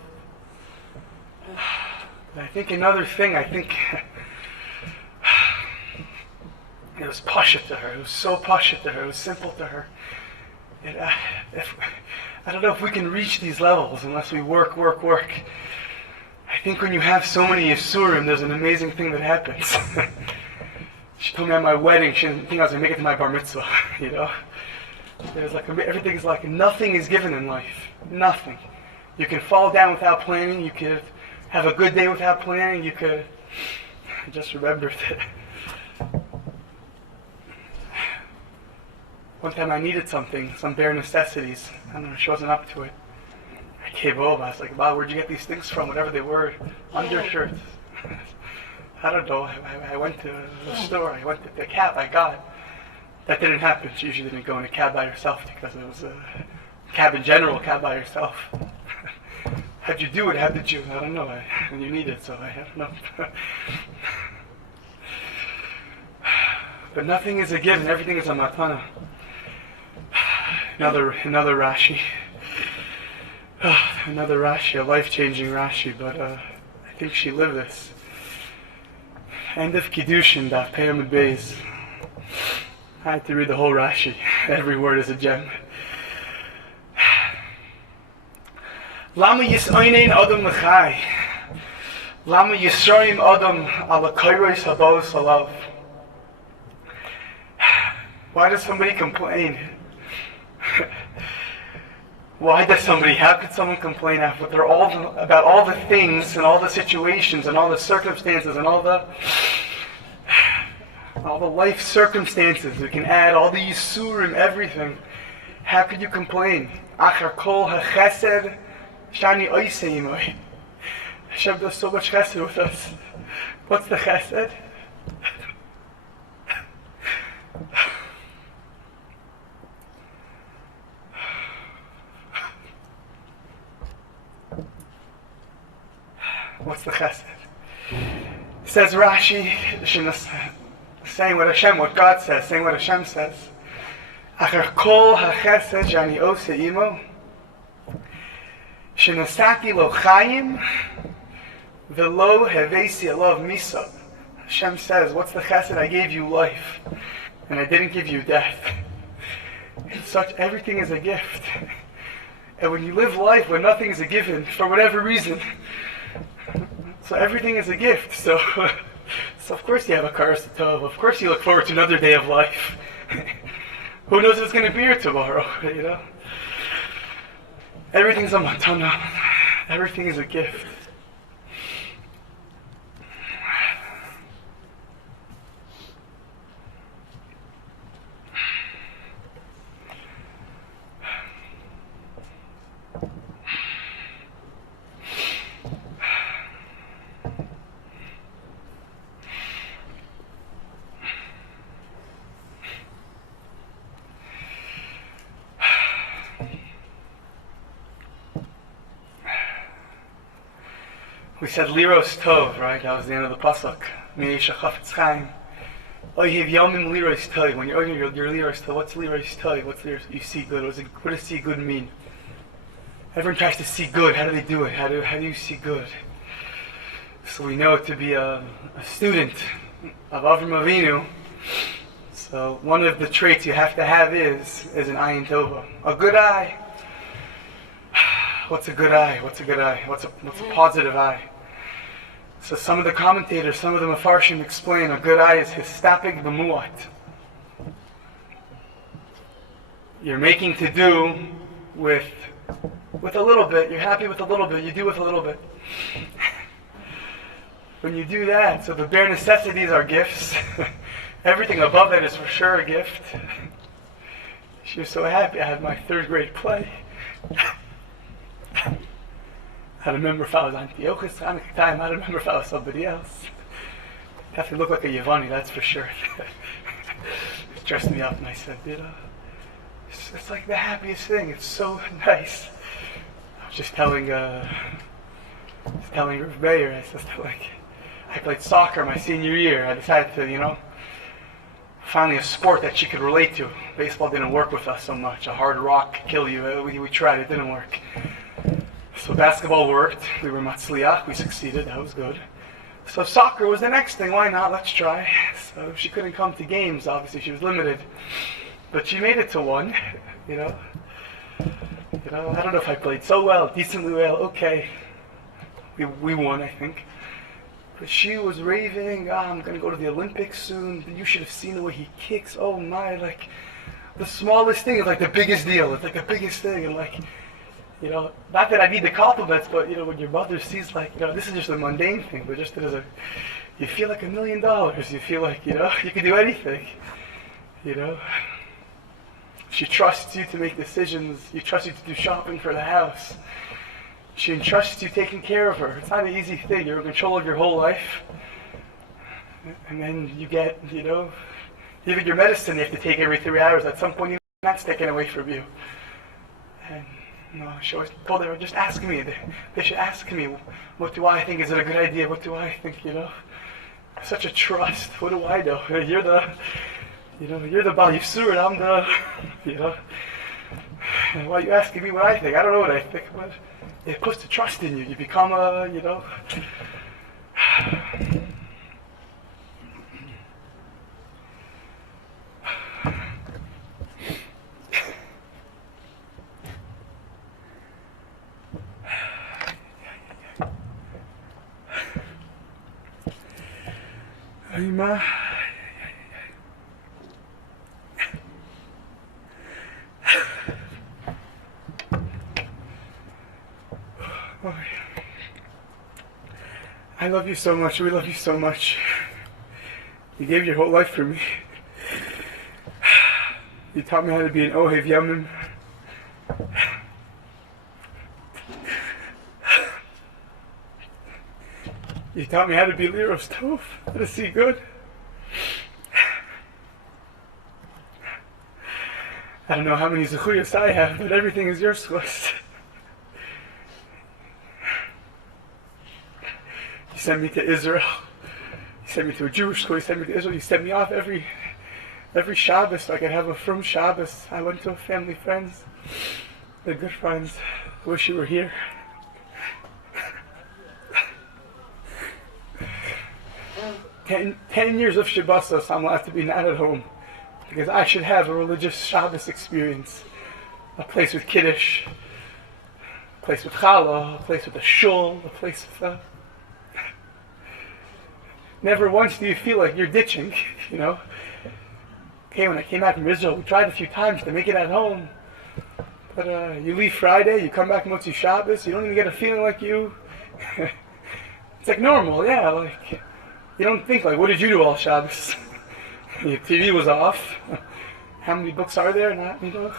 I think another thing, it was pasha to her. It was so pasha to her. It was simple to her. I don't know if we can reach these levels unless we work. I think when you have so many Yisurim, there's an amazing thing that happens. She told me at my wedding, she didn't think I was going to make it to my bar mitzvah, you know? There's like, everything's like, nothing is given in life. Nothing. You can fall down without planning. You could have a good day without planning. You could, I just remembered that one time I needed something, some bare necessities. I don't know, she wasn't up to it. I came home, I was like, wow, where'd you get these things from? Whatever they were, undershirts. I don't know, I went to the store, I went to the cab, I got it. That didn't happen. She usually didn't go in a cab by herself because it was a cab in general, cab by herself. How'd you do it? How did you? I don't know. And you need it, so I don't know. But nothing is a given. Everything is a matana. Another Rashi. Another Rashi, a life-changing Rashi, but I think she lived this. End of Kiddushin, Daf Pei Amud Beis. I had to read the whole Rashi. Every word is a gem. Lama yis'oinein Adam l'chai. Lama yisroim Adam ala kairos habos alav. Why does somebody complain? How could someone complain after about all the things and all the situations and all the circumstances and all the life circumstances? We can add all the yisurim, everything. How could you complain? Achar kol hachesed shani oisei imoi. Hashem does so much chesed with us. What's the chesed? Says Rashi, saying what Hashem, what God says, saying what Hashem says. Acher kol hachesed shani oseh imo, shenasati lo chayim, velo hevesi alav misa. Hashem says, what's the chesed? I gave you life, and I didn't give you death. Everything is a gift. And when you live life where nothing is a given, for whatever reason, so everything is a gift. So of course you have a karas tov. Of course you look forward to another day of life. Who knows if it's going to be here tomorrow? You know, everything's a matana. Everything is a gift. We said Liros Tov, right? That was the end of the pasuk. Me'esha Chafetz Chaim. Oyev Yomim Liros Tov. When you're your Liros Tov, what's Liros Tov? What's Liros? You see good. What does see good mean? Everyone tries to see good. How do they do it? How do you see good? So we know to be a student of Avram Avinu. So one of the traits you have to have is an ayin tova, a good eye. What's a good eye? What's a good eye? What's a positive eye? So some of the commentators, some of the Mefarshim explain a good eye is histapik b'muat. You're making to do with a little bit. You're happy with a little bit. You do with a little bit. When you do that, so the bare necessities are gifts. Everything above that is for sure a gift. She was so happy I had my third grade play. I don't remember if I was Antiochus at the time. I don't remember if I was somebody else. Definitely looked like a Yevani, that's for sure. It dressed me up and I said, you know, it's like the happiest thing. It's so nice. I was just telling Rav Bayer, I played soccer my senior year. I decided to, finally a sport that she could relate to. Baseball didn't work with us so much. A hard rock could kill you. We tried, it didn't work. So basketball worked. We were matzliach. We succeeded. That was good. So soccer was the next thing. Why not? Let's try. So she couldn't come to games. Obviously, she was limited, but she made it to one. I don't know if I played so well, decently well. Okay, we won, I think. But she was raving. I'm gonna go to the Olympics soon. You should have seen the way he kicks. Oh my! Like the smallest thing is like the biggest deal. It's like the biggest thing, and not that I need the compliments, but when your mother sees this is just a mundane thing, but just you feel like $1 million. You feel like you can do anything. She trusts you to make decisions. You trust you to do shopping for the house. She entrusts you taking care of her. It's not an easy thing. You're in control of your whole life, and then you get even your medicine you have to take every 3 hours. At some point, that's taken away from you. And she always told her, just ask me. They should ask me, what do I think? Is it a good idea? What do I think? Such a trust. What do I know? You're the Baal Yisur, and I'm the, and why are you asking me what I think? I don't know what I think, but it puts the trust in you. You become I love you so much. We love you so much. You gave your whole life for me. You taught me how to be an Ohev Yamim. You taught me how to be Liros Tov, how to see good. I don't know how many Zechuyos I have, but everything is your source. You sent me to Israel. He sent me to a Jewish school. He sent me to Israel. He sent me off every Shabbos so I could have a frum Shabbos. I went to family friends, the good friends. I wish you were here. 10 years of Shabbosos, I'm allowed to be not at home because I should have a religious Shabbos experience. A place with Kiddush, a place with Challah, a place with a shul, a place with Never once do you feel like you're ditching, you know. Okay, when I came back from Israel, we tried a few times to make it at home. But you leave Friday, you come back Motzi Shabbos, you don't even get a feeling like you. It's like normal, yeah, like... You don't think like, what did you do all Shabbos? Your TV was off. How many books are there? Not, you know.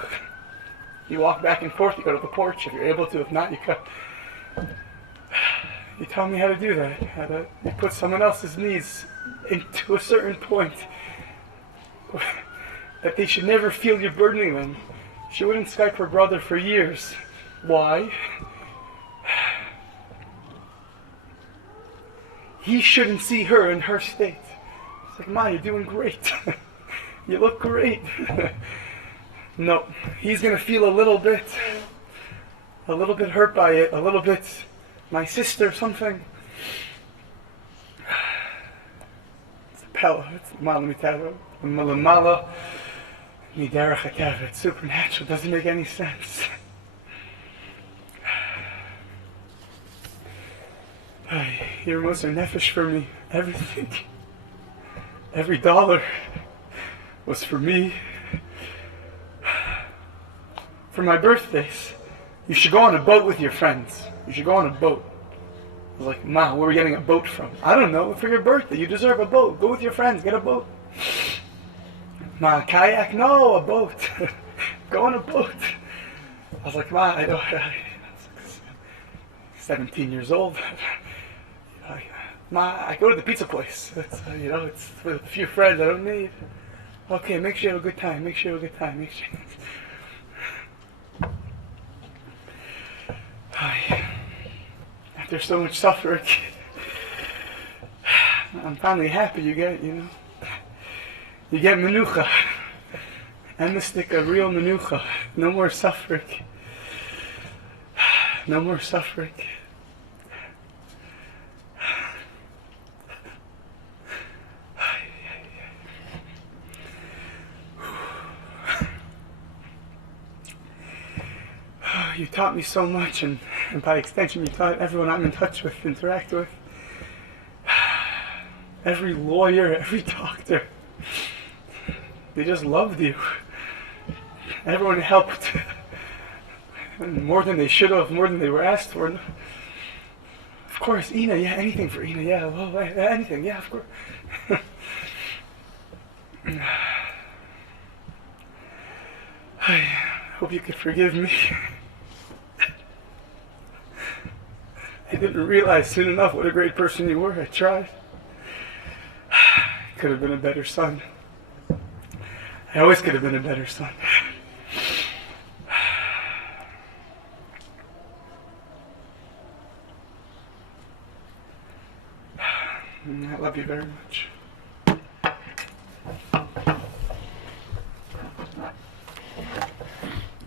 You walk back and forth, you go to the porch if you're able to. If not, you cut. You tell me how to do that. You put someone else's needs into a certain point that they should never feel you're burdening them. She wouldn't Skype her brother for years. Why? He shouldn't see her in her state. It's like, Ma, you're doing great. You look great. No, he's going to feel a little bit hurt by it, a little bit, my sister, something. It's a pella, it's mala mitara, mala, midarach hatav, it's supernatural, doesn't make any sense. Your most are nefesh for me. Everything. Every dollar was for me. For my birthdays. You should go on a boat with your friends. You should go on a boat. I was like, Ma, where are we getting a boat from? I don't know. For your birthday, you deserve a boat. Go with your friends, get a boat. Ma, a kayak? No, a boat. Go on a boat. I was like, Ma, I don't... 17 years old. Ma, I go to the pizza place. It's, it's with a few friends I don't need. Okay, make sure you have a good time. Make sure you have a good time. Make sure. After so much suffering, I'm finally happy. You get menucha. Emistic, a real menucha. No more suffering. No more suffering. You taught me so much, and by extension, you taught everyone I'm in touch with, interact with. Every lawyer, every doctor. They just loved you. Everyone helped. More than they should have, more than they were asked for. Of course, Ina, yeah, anything for Ina, yeah, well, anything, yeah, of course. I hope you could forgive me. I didn't realize soon enough what a great person you were. I tried. Could have been a better son. I always could have been a better son. I love you very much.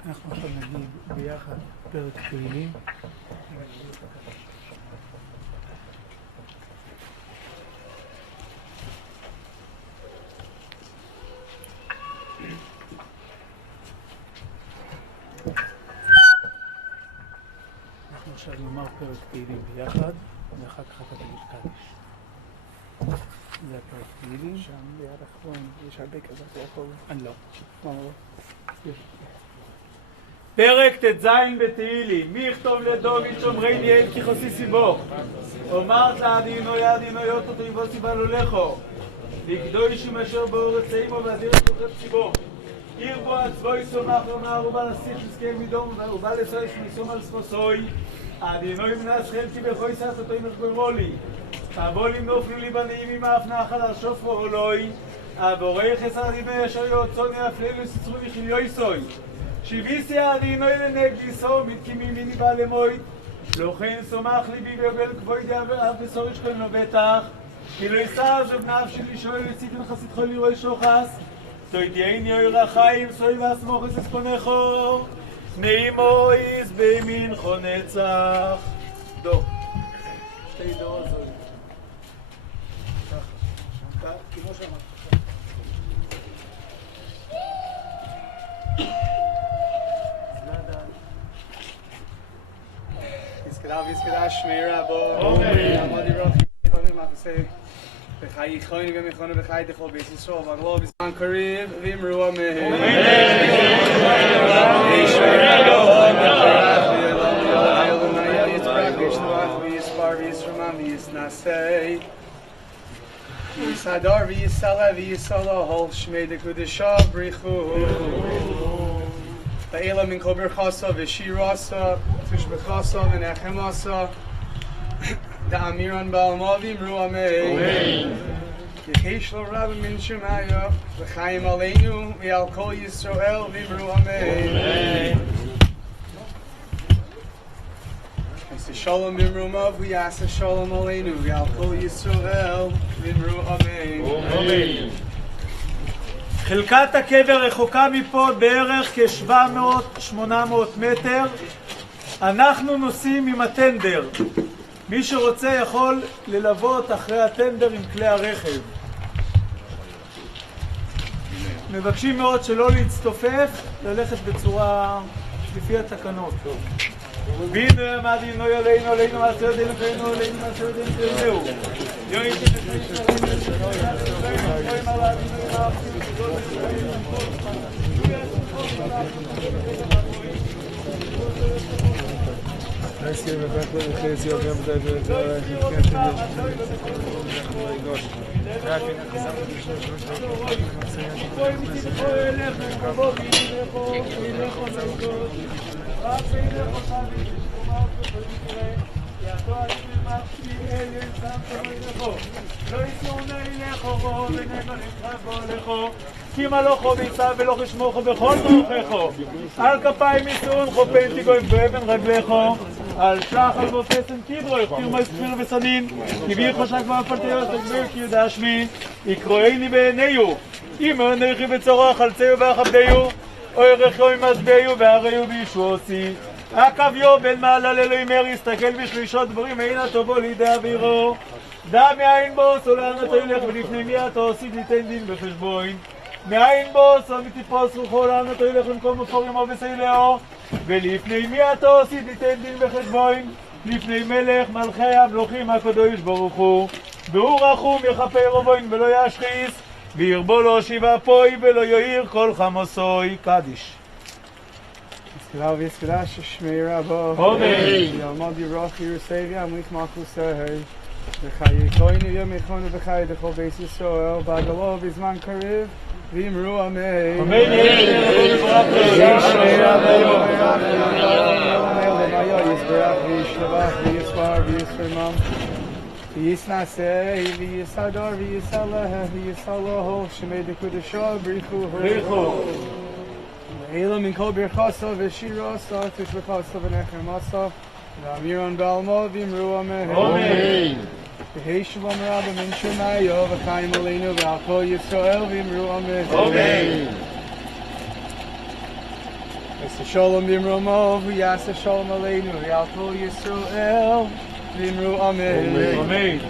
אנחנו עכשיו נגיד ביחד פרק תהילים. אנחנו עכשיו נאמר פרק תהילים ביחד, ואחר כך אתה תגיד קדיש. זה הפרק תהילים. שם ביד אחרון, יש הרבה כזה, זה יכול... אני לא. מה לא? פרק ט"ז בתהילים. מי יכתוב לדוד שומרי ניאל כי חוסי סיבו. אומרת לעדינו ידינו יותו תיבו סיבה לולכו. לקדוש עם אשר באורץ אימו ואדיר את תוכף סיבו. עיר בו עצבוי סומך ואומר ובא לסיך שסקי מידום ובא לסוי שמיסום על ספוסוי. עדינו ימנס חלקי בחוי סעת אותו עם אשגוימו לי. הבולים נופלו לי בנעים עם האף נחל השוף ואולוי. הבורי חסר דימי אשר יוצאו נאפללו סצרו וחיליוי סוי. שיביסי עדינו לנגדי סו מתקימי מיני בעלמוי. לא כן סומך ליבי ויובל כבוי דאב וסוריש כהנו בטח. כי לא יסע זו בנף שלי שואל יצית מחסית חול לירוי שוחס תוי תהייני אוי רחיים סוי ואסמוך את אספונכו נעימו איז בימין חונצח דו שתי דו זוי ככה כמו שאמרת Yizkada Shmei Rabo Amadi Rochi Yivanu Machasei B'chai Yichoyni V'michonu B'chai Dechol Beis Yisrael V'aglo B'zman Kariv V'imru Ameh Yishmei Rabo V'yarach V'yelam V'yol V'yol Yitzbrak V'yishtuach V'yispar V'yisramam V'yisnasei V'yisadar V'yisala V'yisala Hol Shmei Dekudesha B'richu Ba'ela min kol berchasa v'shirasa v'shbechasa v'nechemasa da'amiran ba'almavim ru amei Yekesh lo rabbi min shemaya v'chayim aleinu v'al kol Yisrael v'imru amei V'yasa shalom v'imrumav v'yasa shalom aleinu v'al kol Yisrael v'imru amei חלקת הקבר רחוקה מפה בערך כ-700-800 מטר. אנחנו נוסעים עם הטנדר. מי שרוצה יכול ללוות אחרי הטנדר עם כלי הרכב. מבקשים מאוד שלא להצטופף, ללכת בצורה לפי התקנות. בינו ימדינו ילינו עלינו מעשה ידינו חיינו עלינו מעשה ידינו חיינו יוי כי מלוכו ביצע ולא חשמוכו בכל מרוחךו על כפיים יצאון חופן תיגוי באבן רגליכו על שחל ואופסן קיברו יכתיר מייספיר וסדין כי בי חשק ואפלתיות תגביר כי יודע שמי יקרואיני בעיניו אם עיניכי בצורח על ציו ואחבדיו אוי רחיו ימזביעו והריו בישועוסי עקביו בין מעלה לאלוהימר יסתכל בשלישות דברים אינה טובו לידי אווירו דע מאין בו סולן אתה ילך ולפני מי אתה עושית ליתן דין בחשבון מאין בו סומי תתפוס רוחו לאן אתה ילך למקום מפורים או בסילאו ולפני מי אתה עושית ליתן דין בחשבון לפני מלך מלכי המלוכים הקדוש ברוך הוא והוא רחום יכפר רובוין ולא ישחיס וירבו לו שיבה פוי ולא יאיר כל חמוסוי קדיש Rav Yizkadash Shmei Rabo Amen. Yalmad Yirach Yerusei Amlich Malchusei V'chai Yichoyni V'yamichonu V'chai Dechol Beis Yisrael Ba'agalo B'zman Kariv V'imru Amei Amen. Yishmei Rabo Yizbarach V'yishlavach V'yispar V'yisramam V'yisnasei V'yisadar V'yisalah V'yisalahu Shmei Dekudesha B'richu Ba'ela min kol berchasa v'shirasa tishbechasa v'nechemasa V'amiran ba'alma v'imru ameh Amen. V'hei shalom rabba min shemayo v'chayim aleinu v'al kol Yisrael v'imru ameh Amen. V'yasa shalom v'imru amah v'yasa shalom aleinu v'al kol Yisrael v'imru ameh Amen.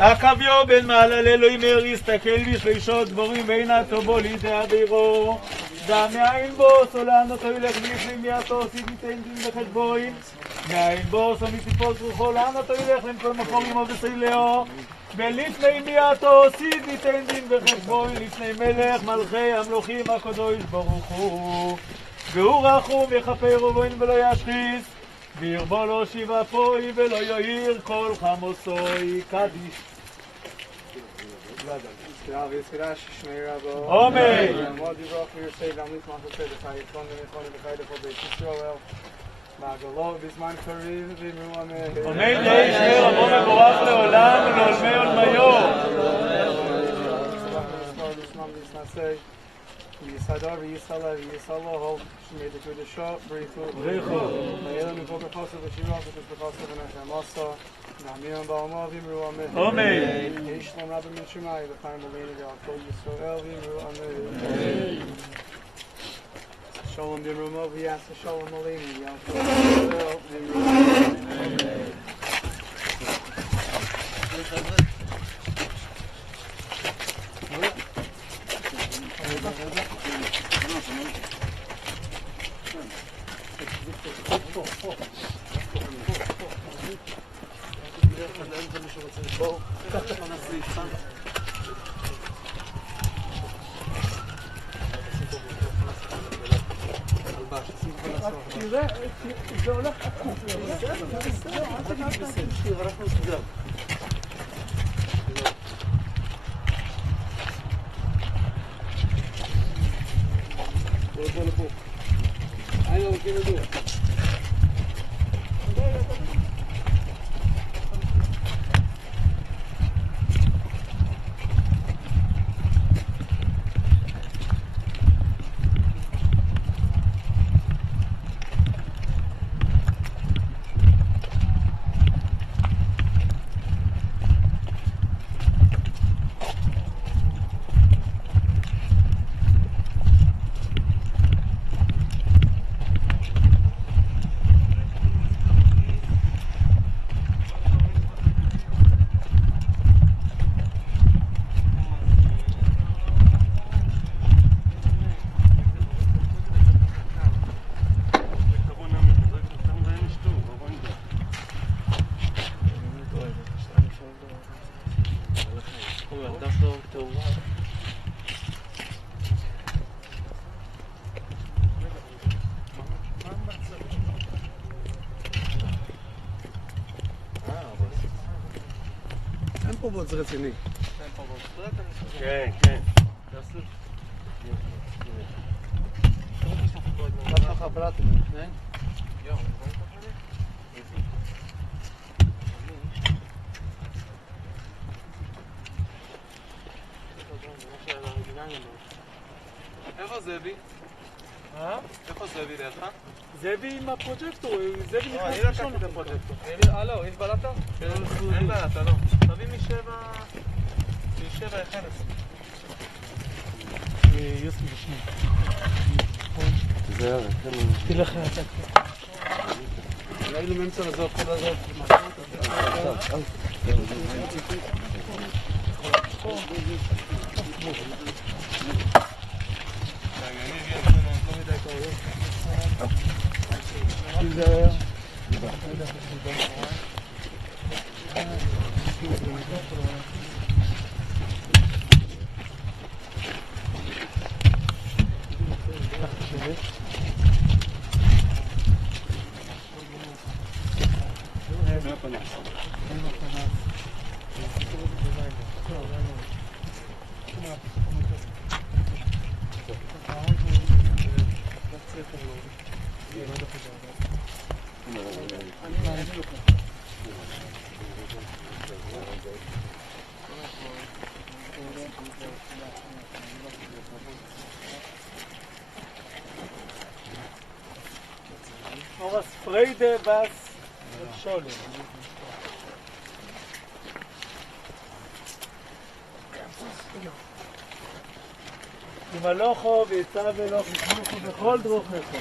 הקביו בן מעלה לאלוהים מהר יסתכל בשלישות דבורים ועינתו בו לידי אבירו דם מאין בו סולן אותו ילך ולפני מיעתו עשית ניתן דין בחשבון מאין בו סמית תפוס רוחו לאן אותו ילך לכל מקום עמו וסילאו ולפני מיעתו עשית ניתן דין בחשבון לפני מלך מלכי המלוכים הקדוש ברוך הוא והוא רחום יכפר ובוין ולא ישחיס וירבו לו שיבה פוי ולא יאיר כל חמוסוי קדיש Amen. Amen. יהי שמי רבו מבורך לעולם ולעולמי עולמיו. Yisadar, Yisala, Yisala, made the good shot, Brifu, Mayan, the Boga Fossa, the Shiraz, the Fossa, and Hamasa, Namian Balma, Vimru, Amen. Ishlam Rabbi Mishumai, the time of Lena, God, Yisrael, Vimru, Amen. Shalom, Vimru, Vias, Shalom, Malini, Yisrael, Vimru, Amen. זה הולך פה זה רציני. כן, כן. איפה זאבי? איפה זאבי לידך? זאבי עם הפרוג'קטור, זאבי נכנס אני לקחתי את הפרוג'קטור. לא, יש בלטה? אין בלטה, לא. תביא משבע החנס. יוסי בשני. זה תלך אתה. ראינו מאמצע לזוב, כל הזוב. Frieda was schon. עם הלוכו ויצא ולוך ישמוכו בכל דרוכך.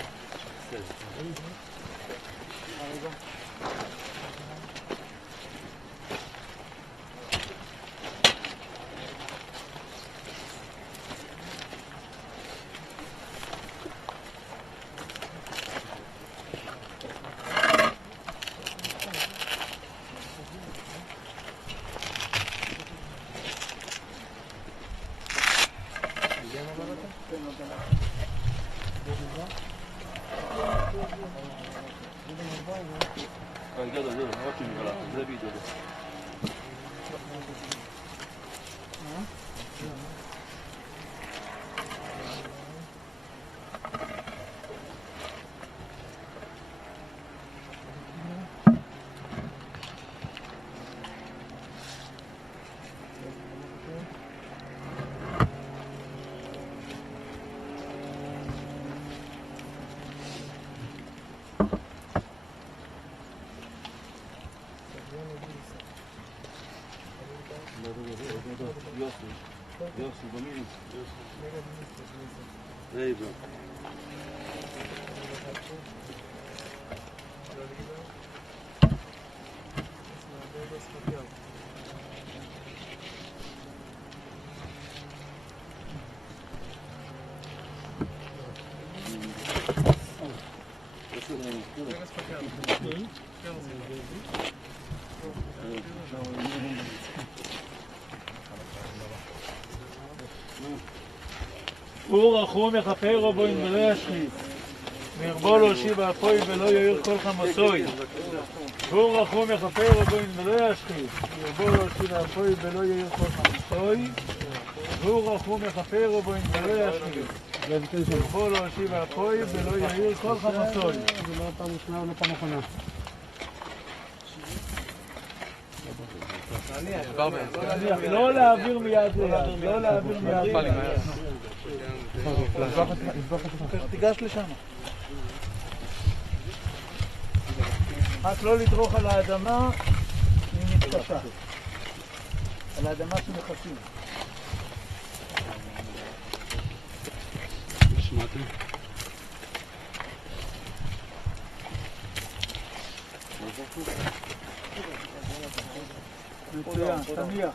הוא רחום יכפר בו אם לא ישחית, מרבו להושיב אפוי ולא יאיר כל חמסוי. הוא רחום יכפר בו אם לא ישחית, מרבו להושיב אפוי ולא יאיר כל חמסוי. הוא רחום יכפר בו אם לא ישחית, מרבו להושיב אפוי ולא יאיר כל חמסוי. זה לא פעם ראשונה ולא פעם אחרונה. לא להעביר מיד ליד, לא להעביר מיד ליד. תיגש לשם. רק לא לדרוך על האדמה היא מתקשה. על האדמה שמחסים. שמעתי. מצוין, תניח.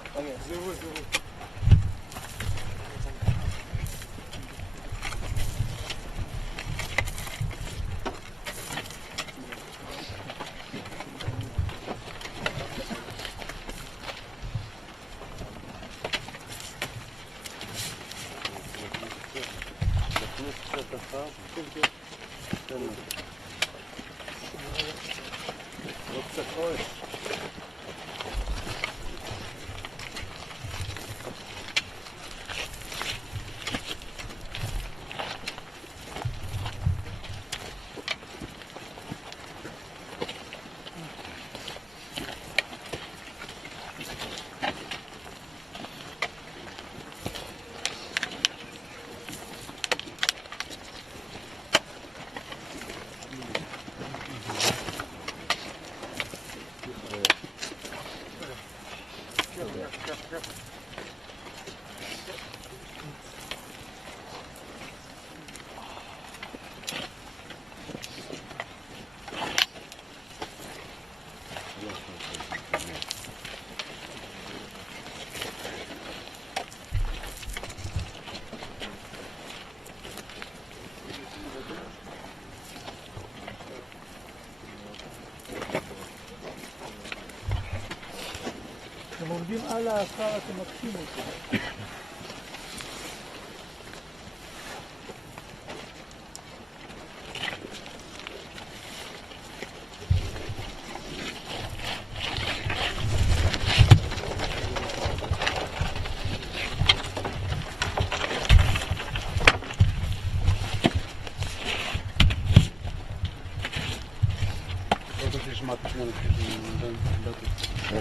אתם עומדים על האחר, אתם מקשים אותו.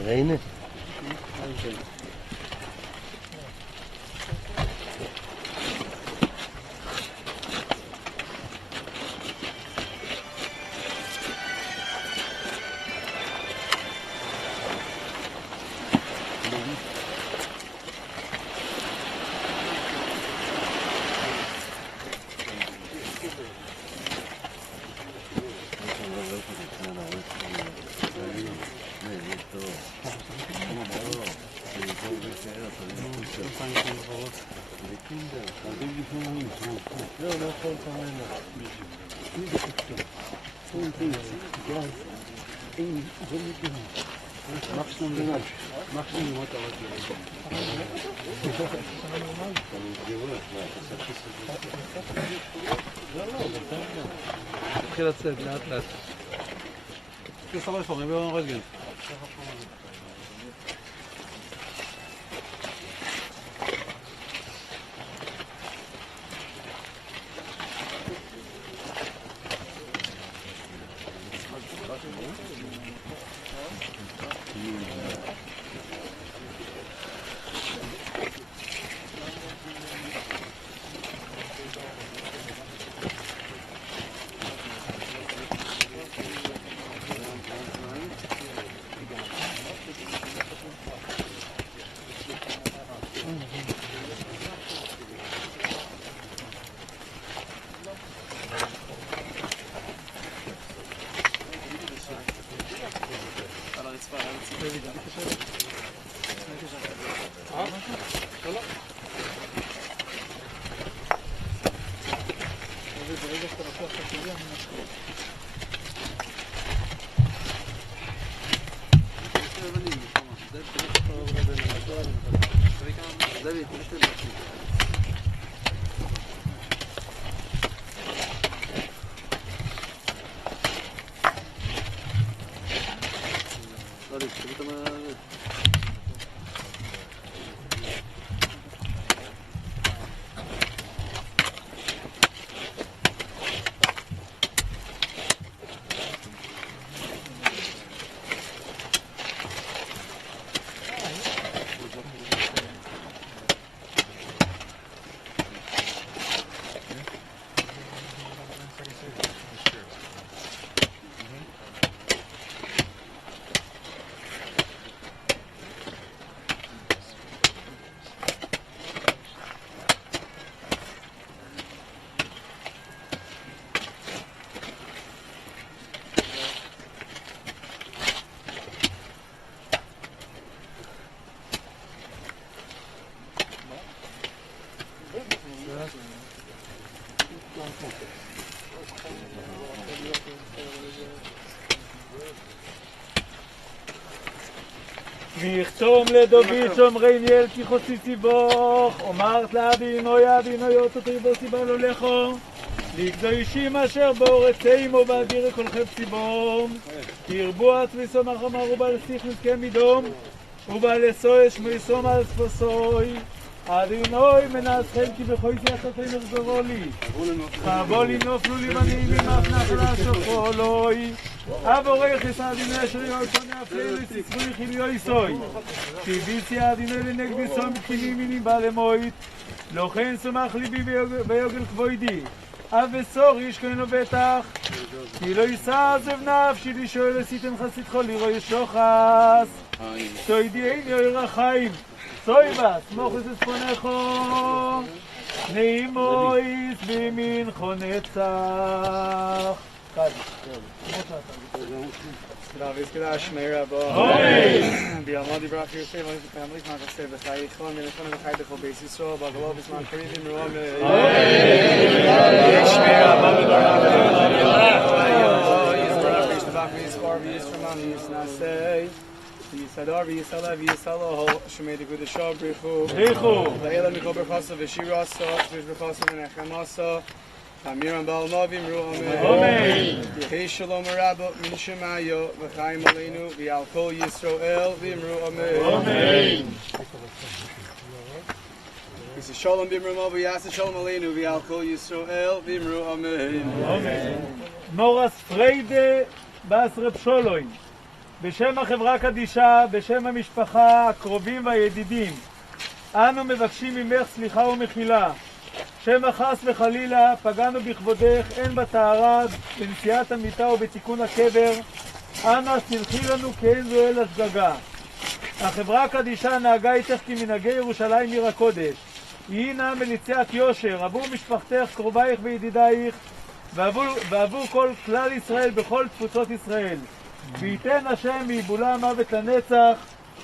Reine? תתחיל לצאת לאט לאט. תסתכל סבבה, פוררים ביום רזגן. ויחתום לדוד שומרי ניאל כי חוצי ציבוך, אומרת לאדינוי אדינוי אותו תריבו סיבה לו לכו, לקדושים אשר באורץ אימו ואדירי כל חב ציבום, תרבו עצמיסו מחמר ובעל שיח נזכה מדום, ובעל אסוי שמי סום על ספוסוי, אדינוי מנסחם כי בכוי שיחתכם יחזרו לי, חבו לי נופלו לי בנים ממך נחלה שופולוי, אבורך יש אדינוי אשר יורצוני אפילו לסיסבוי חיליו יסוי, שיביסי אדינוי לנגבי סום בקינים מינים בעל אמוית, לא כן סומך ליבי ויוגל כבוידי, אבסור איש כהנו בטח, כי לא יישא עזב נפשי לי שואל עשיתם חסיתכו לירוי שוחס, תוידי אין יוי רחיים, סוי בה, סמוך וספונכו, נעימויס במנחו נצח. David, good Ashmir Abba. Amen. Be Almighty brought for your favor and families, not to say the Chai Chon, and the Chon of the Chai the Chobes Yisrael, but the love is not crazy, Ruam. Ashmir Abba, He's brought for the back of his bar, He's from on He's Nasei. Yisadar, Yisala, Yisala, Shemay the good Shah, Brichu. Laila Mikol Berchasa, Veshirasa, Shvish Berchasa, and Echamasa. Amiram Baal Novim Ru'ameh. Amen. Yehi Shalom Rabba Min Shemayo V'chaim Aleinu V'al Kol Yisrael V'imru Amen. Amen. Yisrael Shalom B'imru Mo V'yasa Shalom Aleinu V'al Kol Yisrael V'imru Amen. Amen. מורס פריידה בס רב שולוין, בשם החברה קדישה, בשם המשפחה, הקרובים והידידים, אנו מבקשים ממך סליחה ומחילה. שמא חס וחלילה פגענו בכבודך, הן בטהרה, בנשיאת המיטה ובתיקון הקבר, אנא סלחי לנו כי אין זו אלא שגגה. החברה הקדישה נהגה איתך כמנהגי ירושלים עיר הקודש. יהי נא מליציית יושר עבור משפחתך, קרובייך וידידייך, ועבור כל כלל ישראל בכל תפוצות ישראל. וייתן השם מעיבולה המוות לנצח,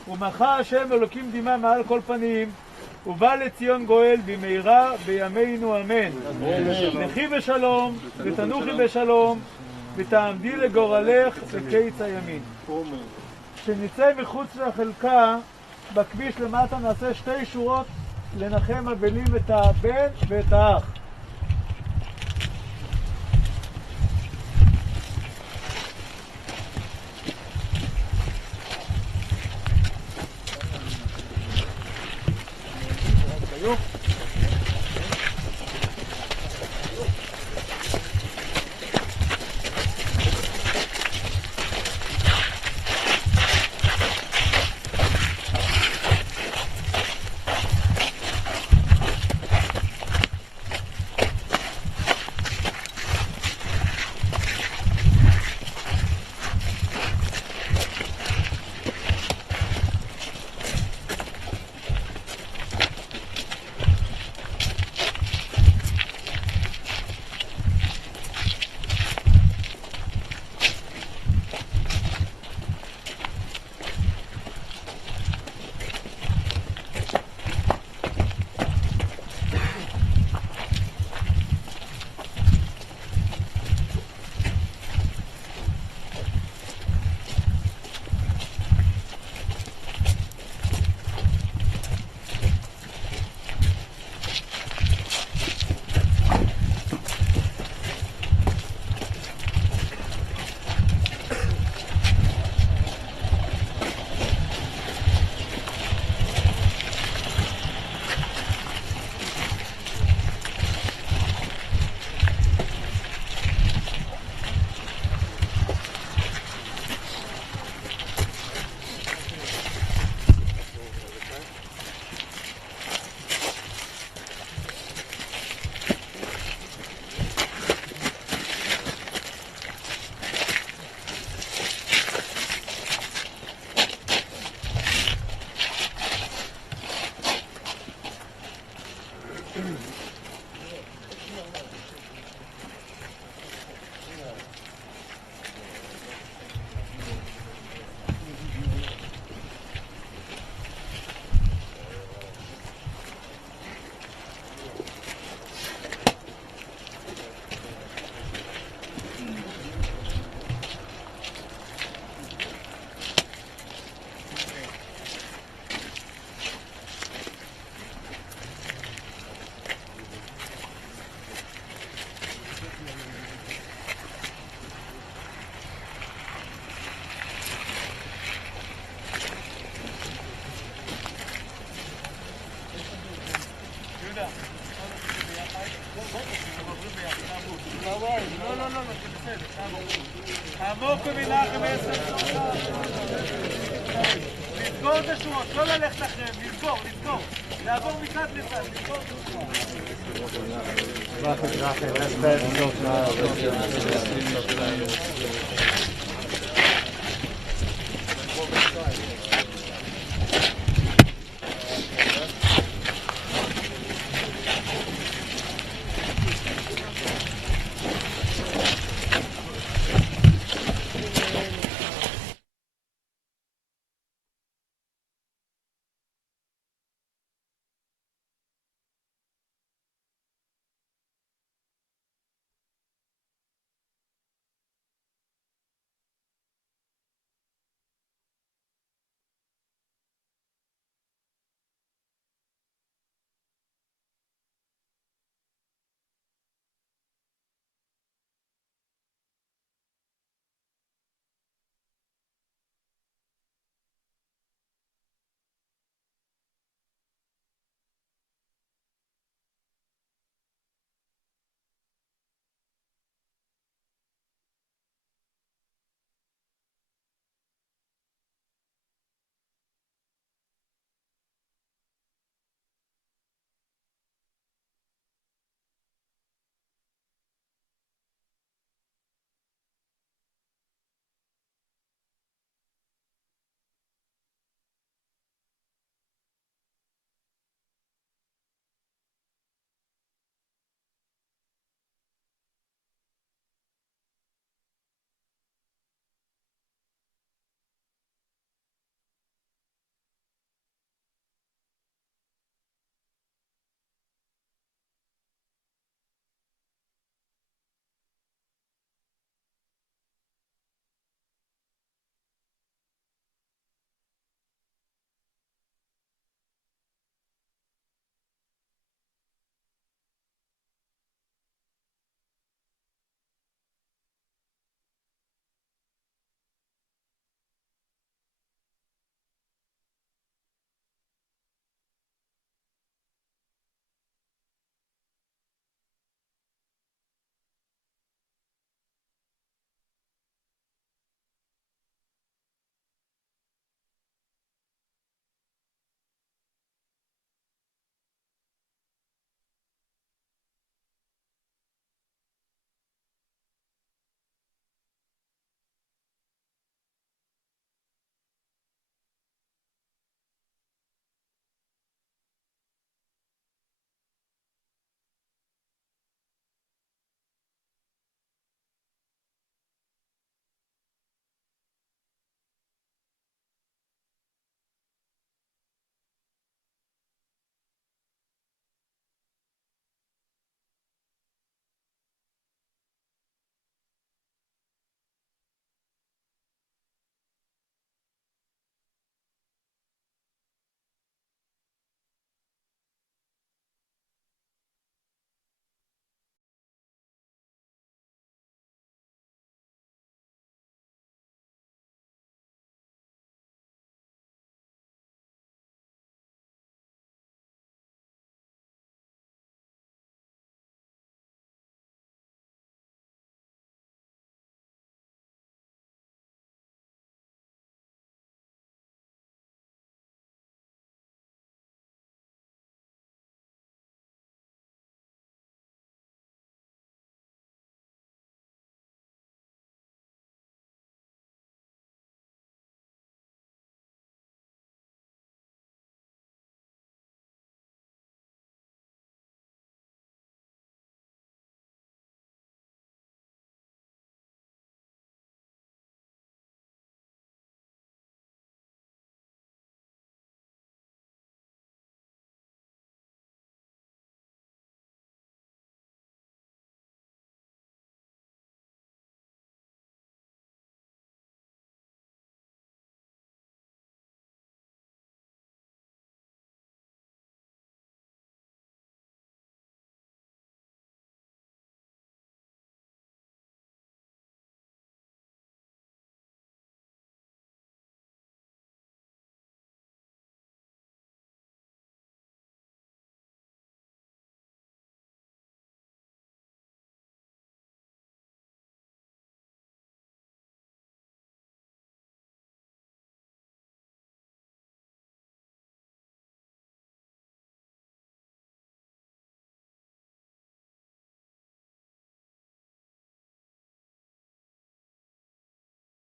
ומחה השם אלוקים דמעה מעל כל פנים, ובא לציון גואל במהרה בימינו אמן. לכי בשלום ותנוחי בשלום ותעמדי לגורלך בקיץ הימין. כשנצא מחוץ לחלקה בכביש למטה נעשה 2 שורות לנחם אבלים את הבן ואת האח. עמוק ומנחם 10 שלושה. לסגור את השורות, לא ללכת אחריהם, לסגור. לעבור מצד לצד, לסגור את השורות.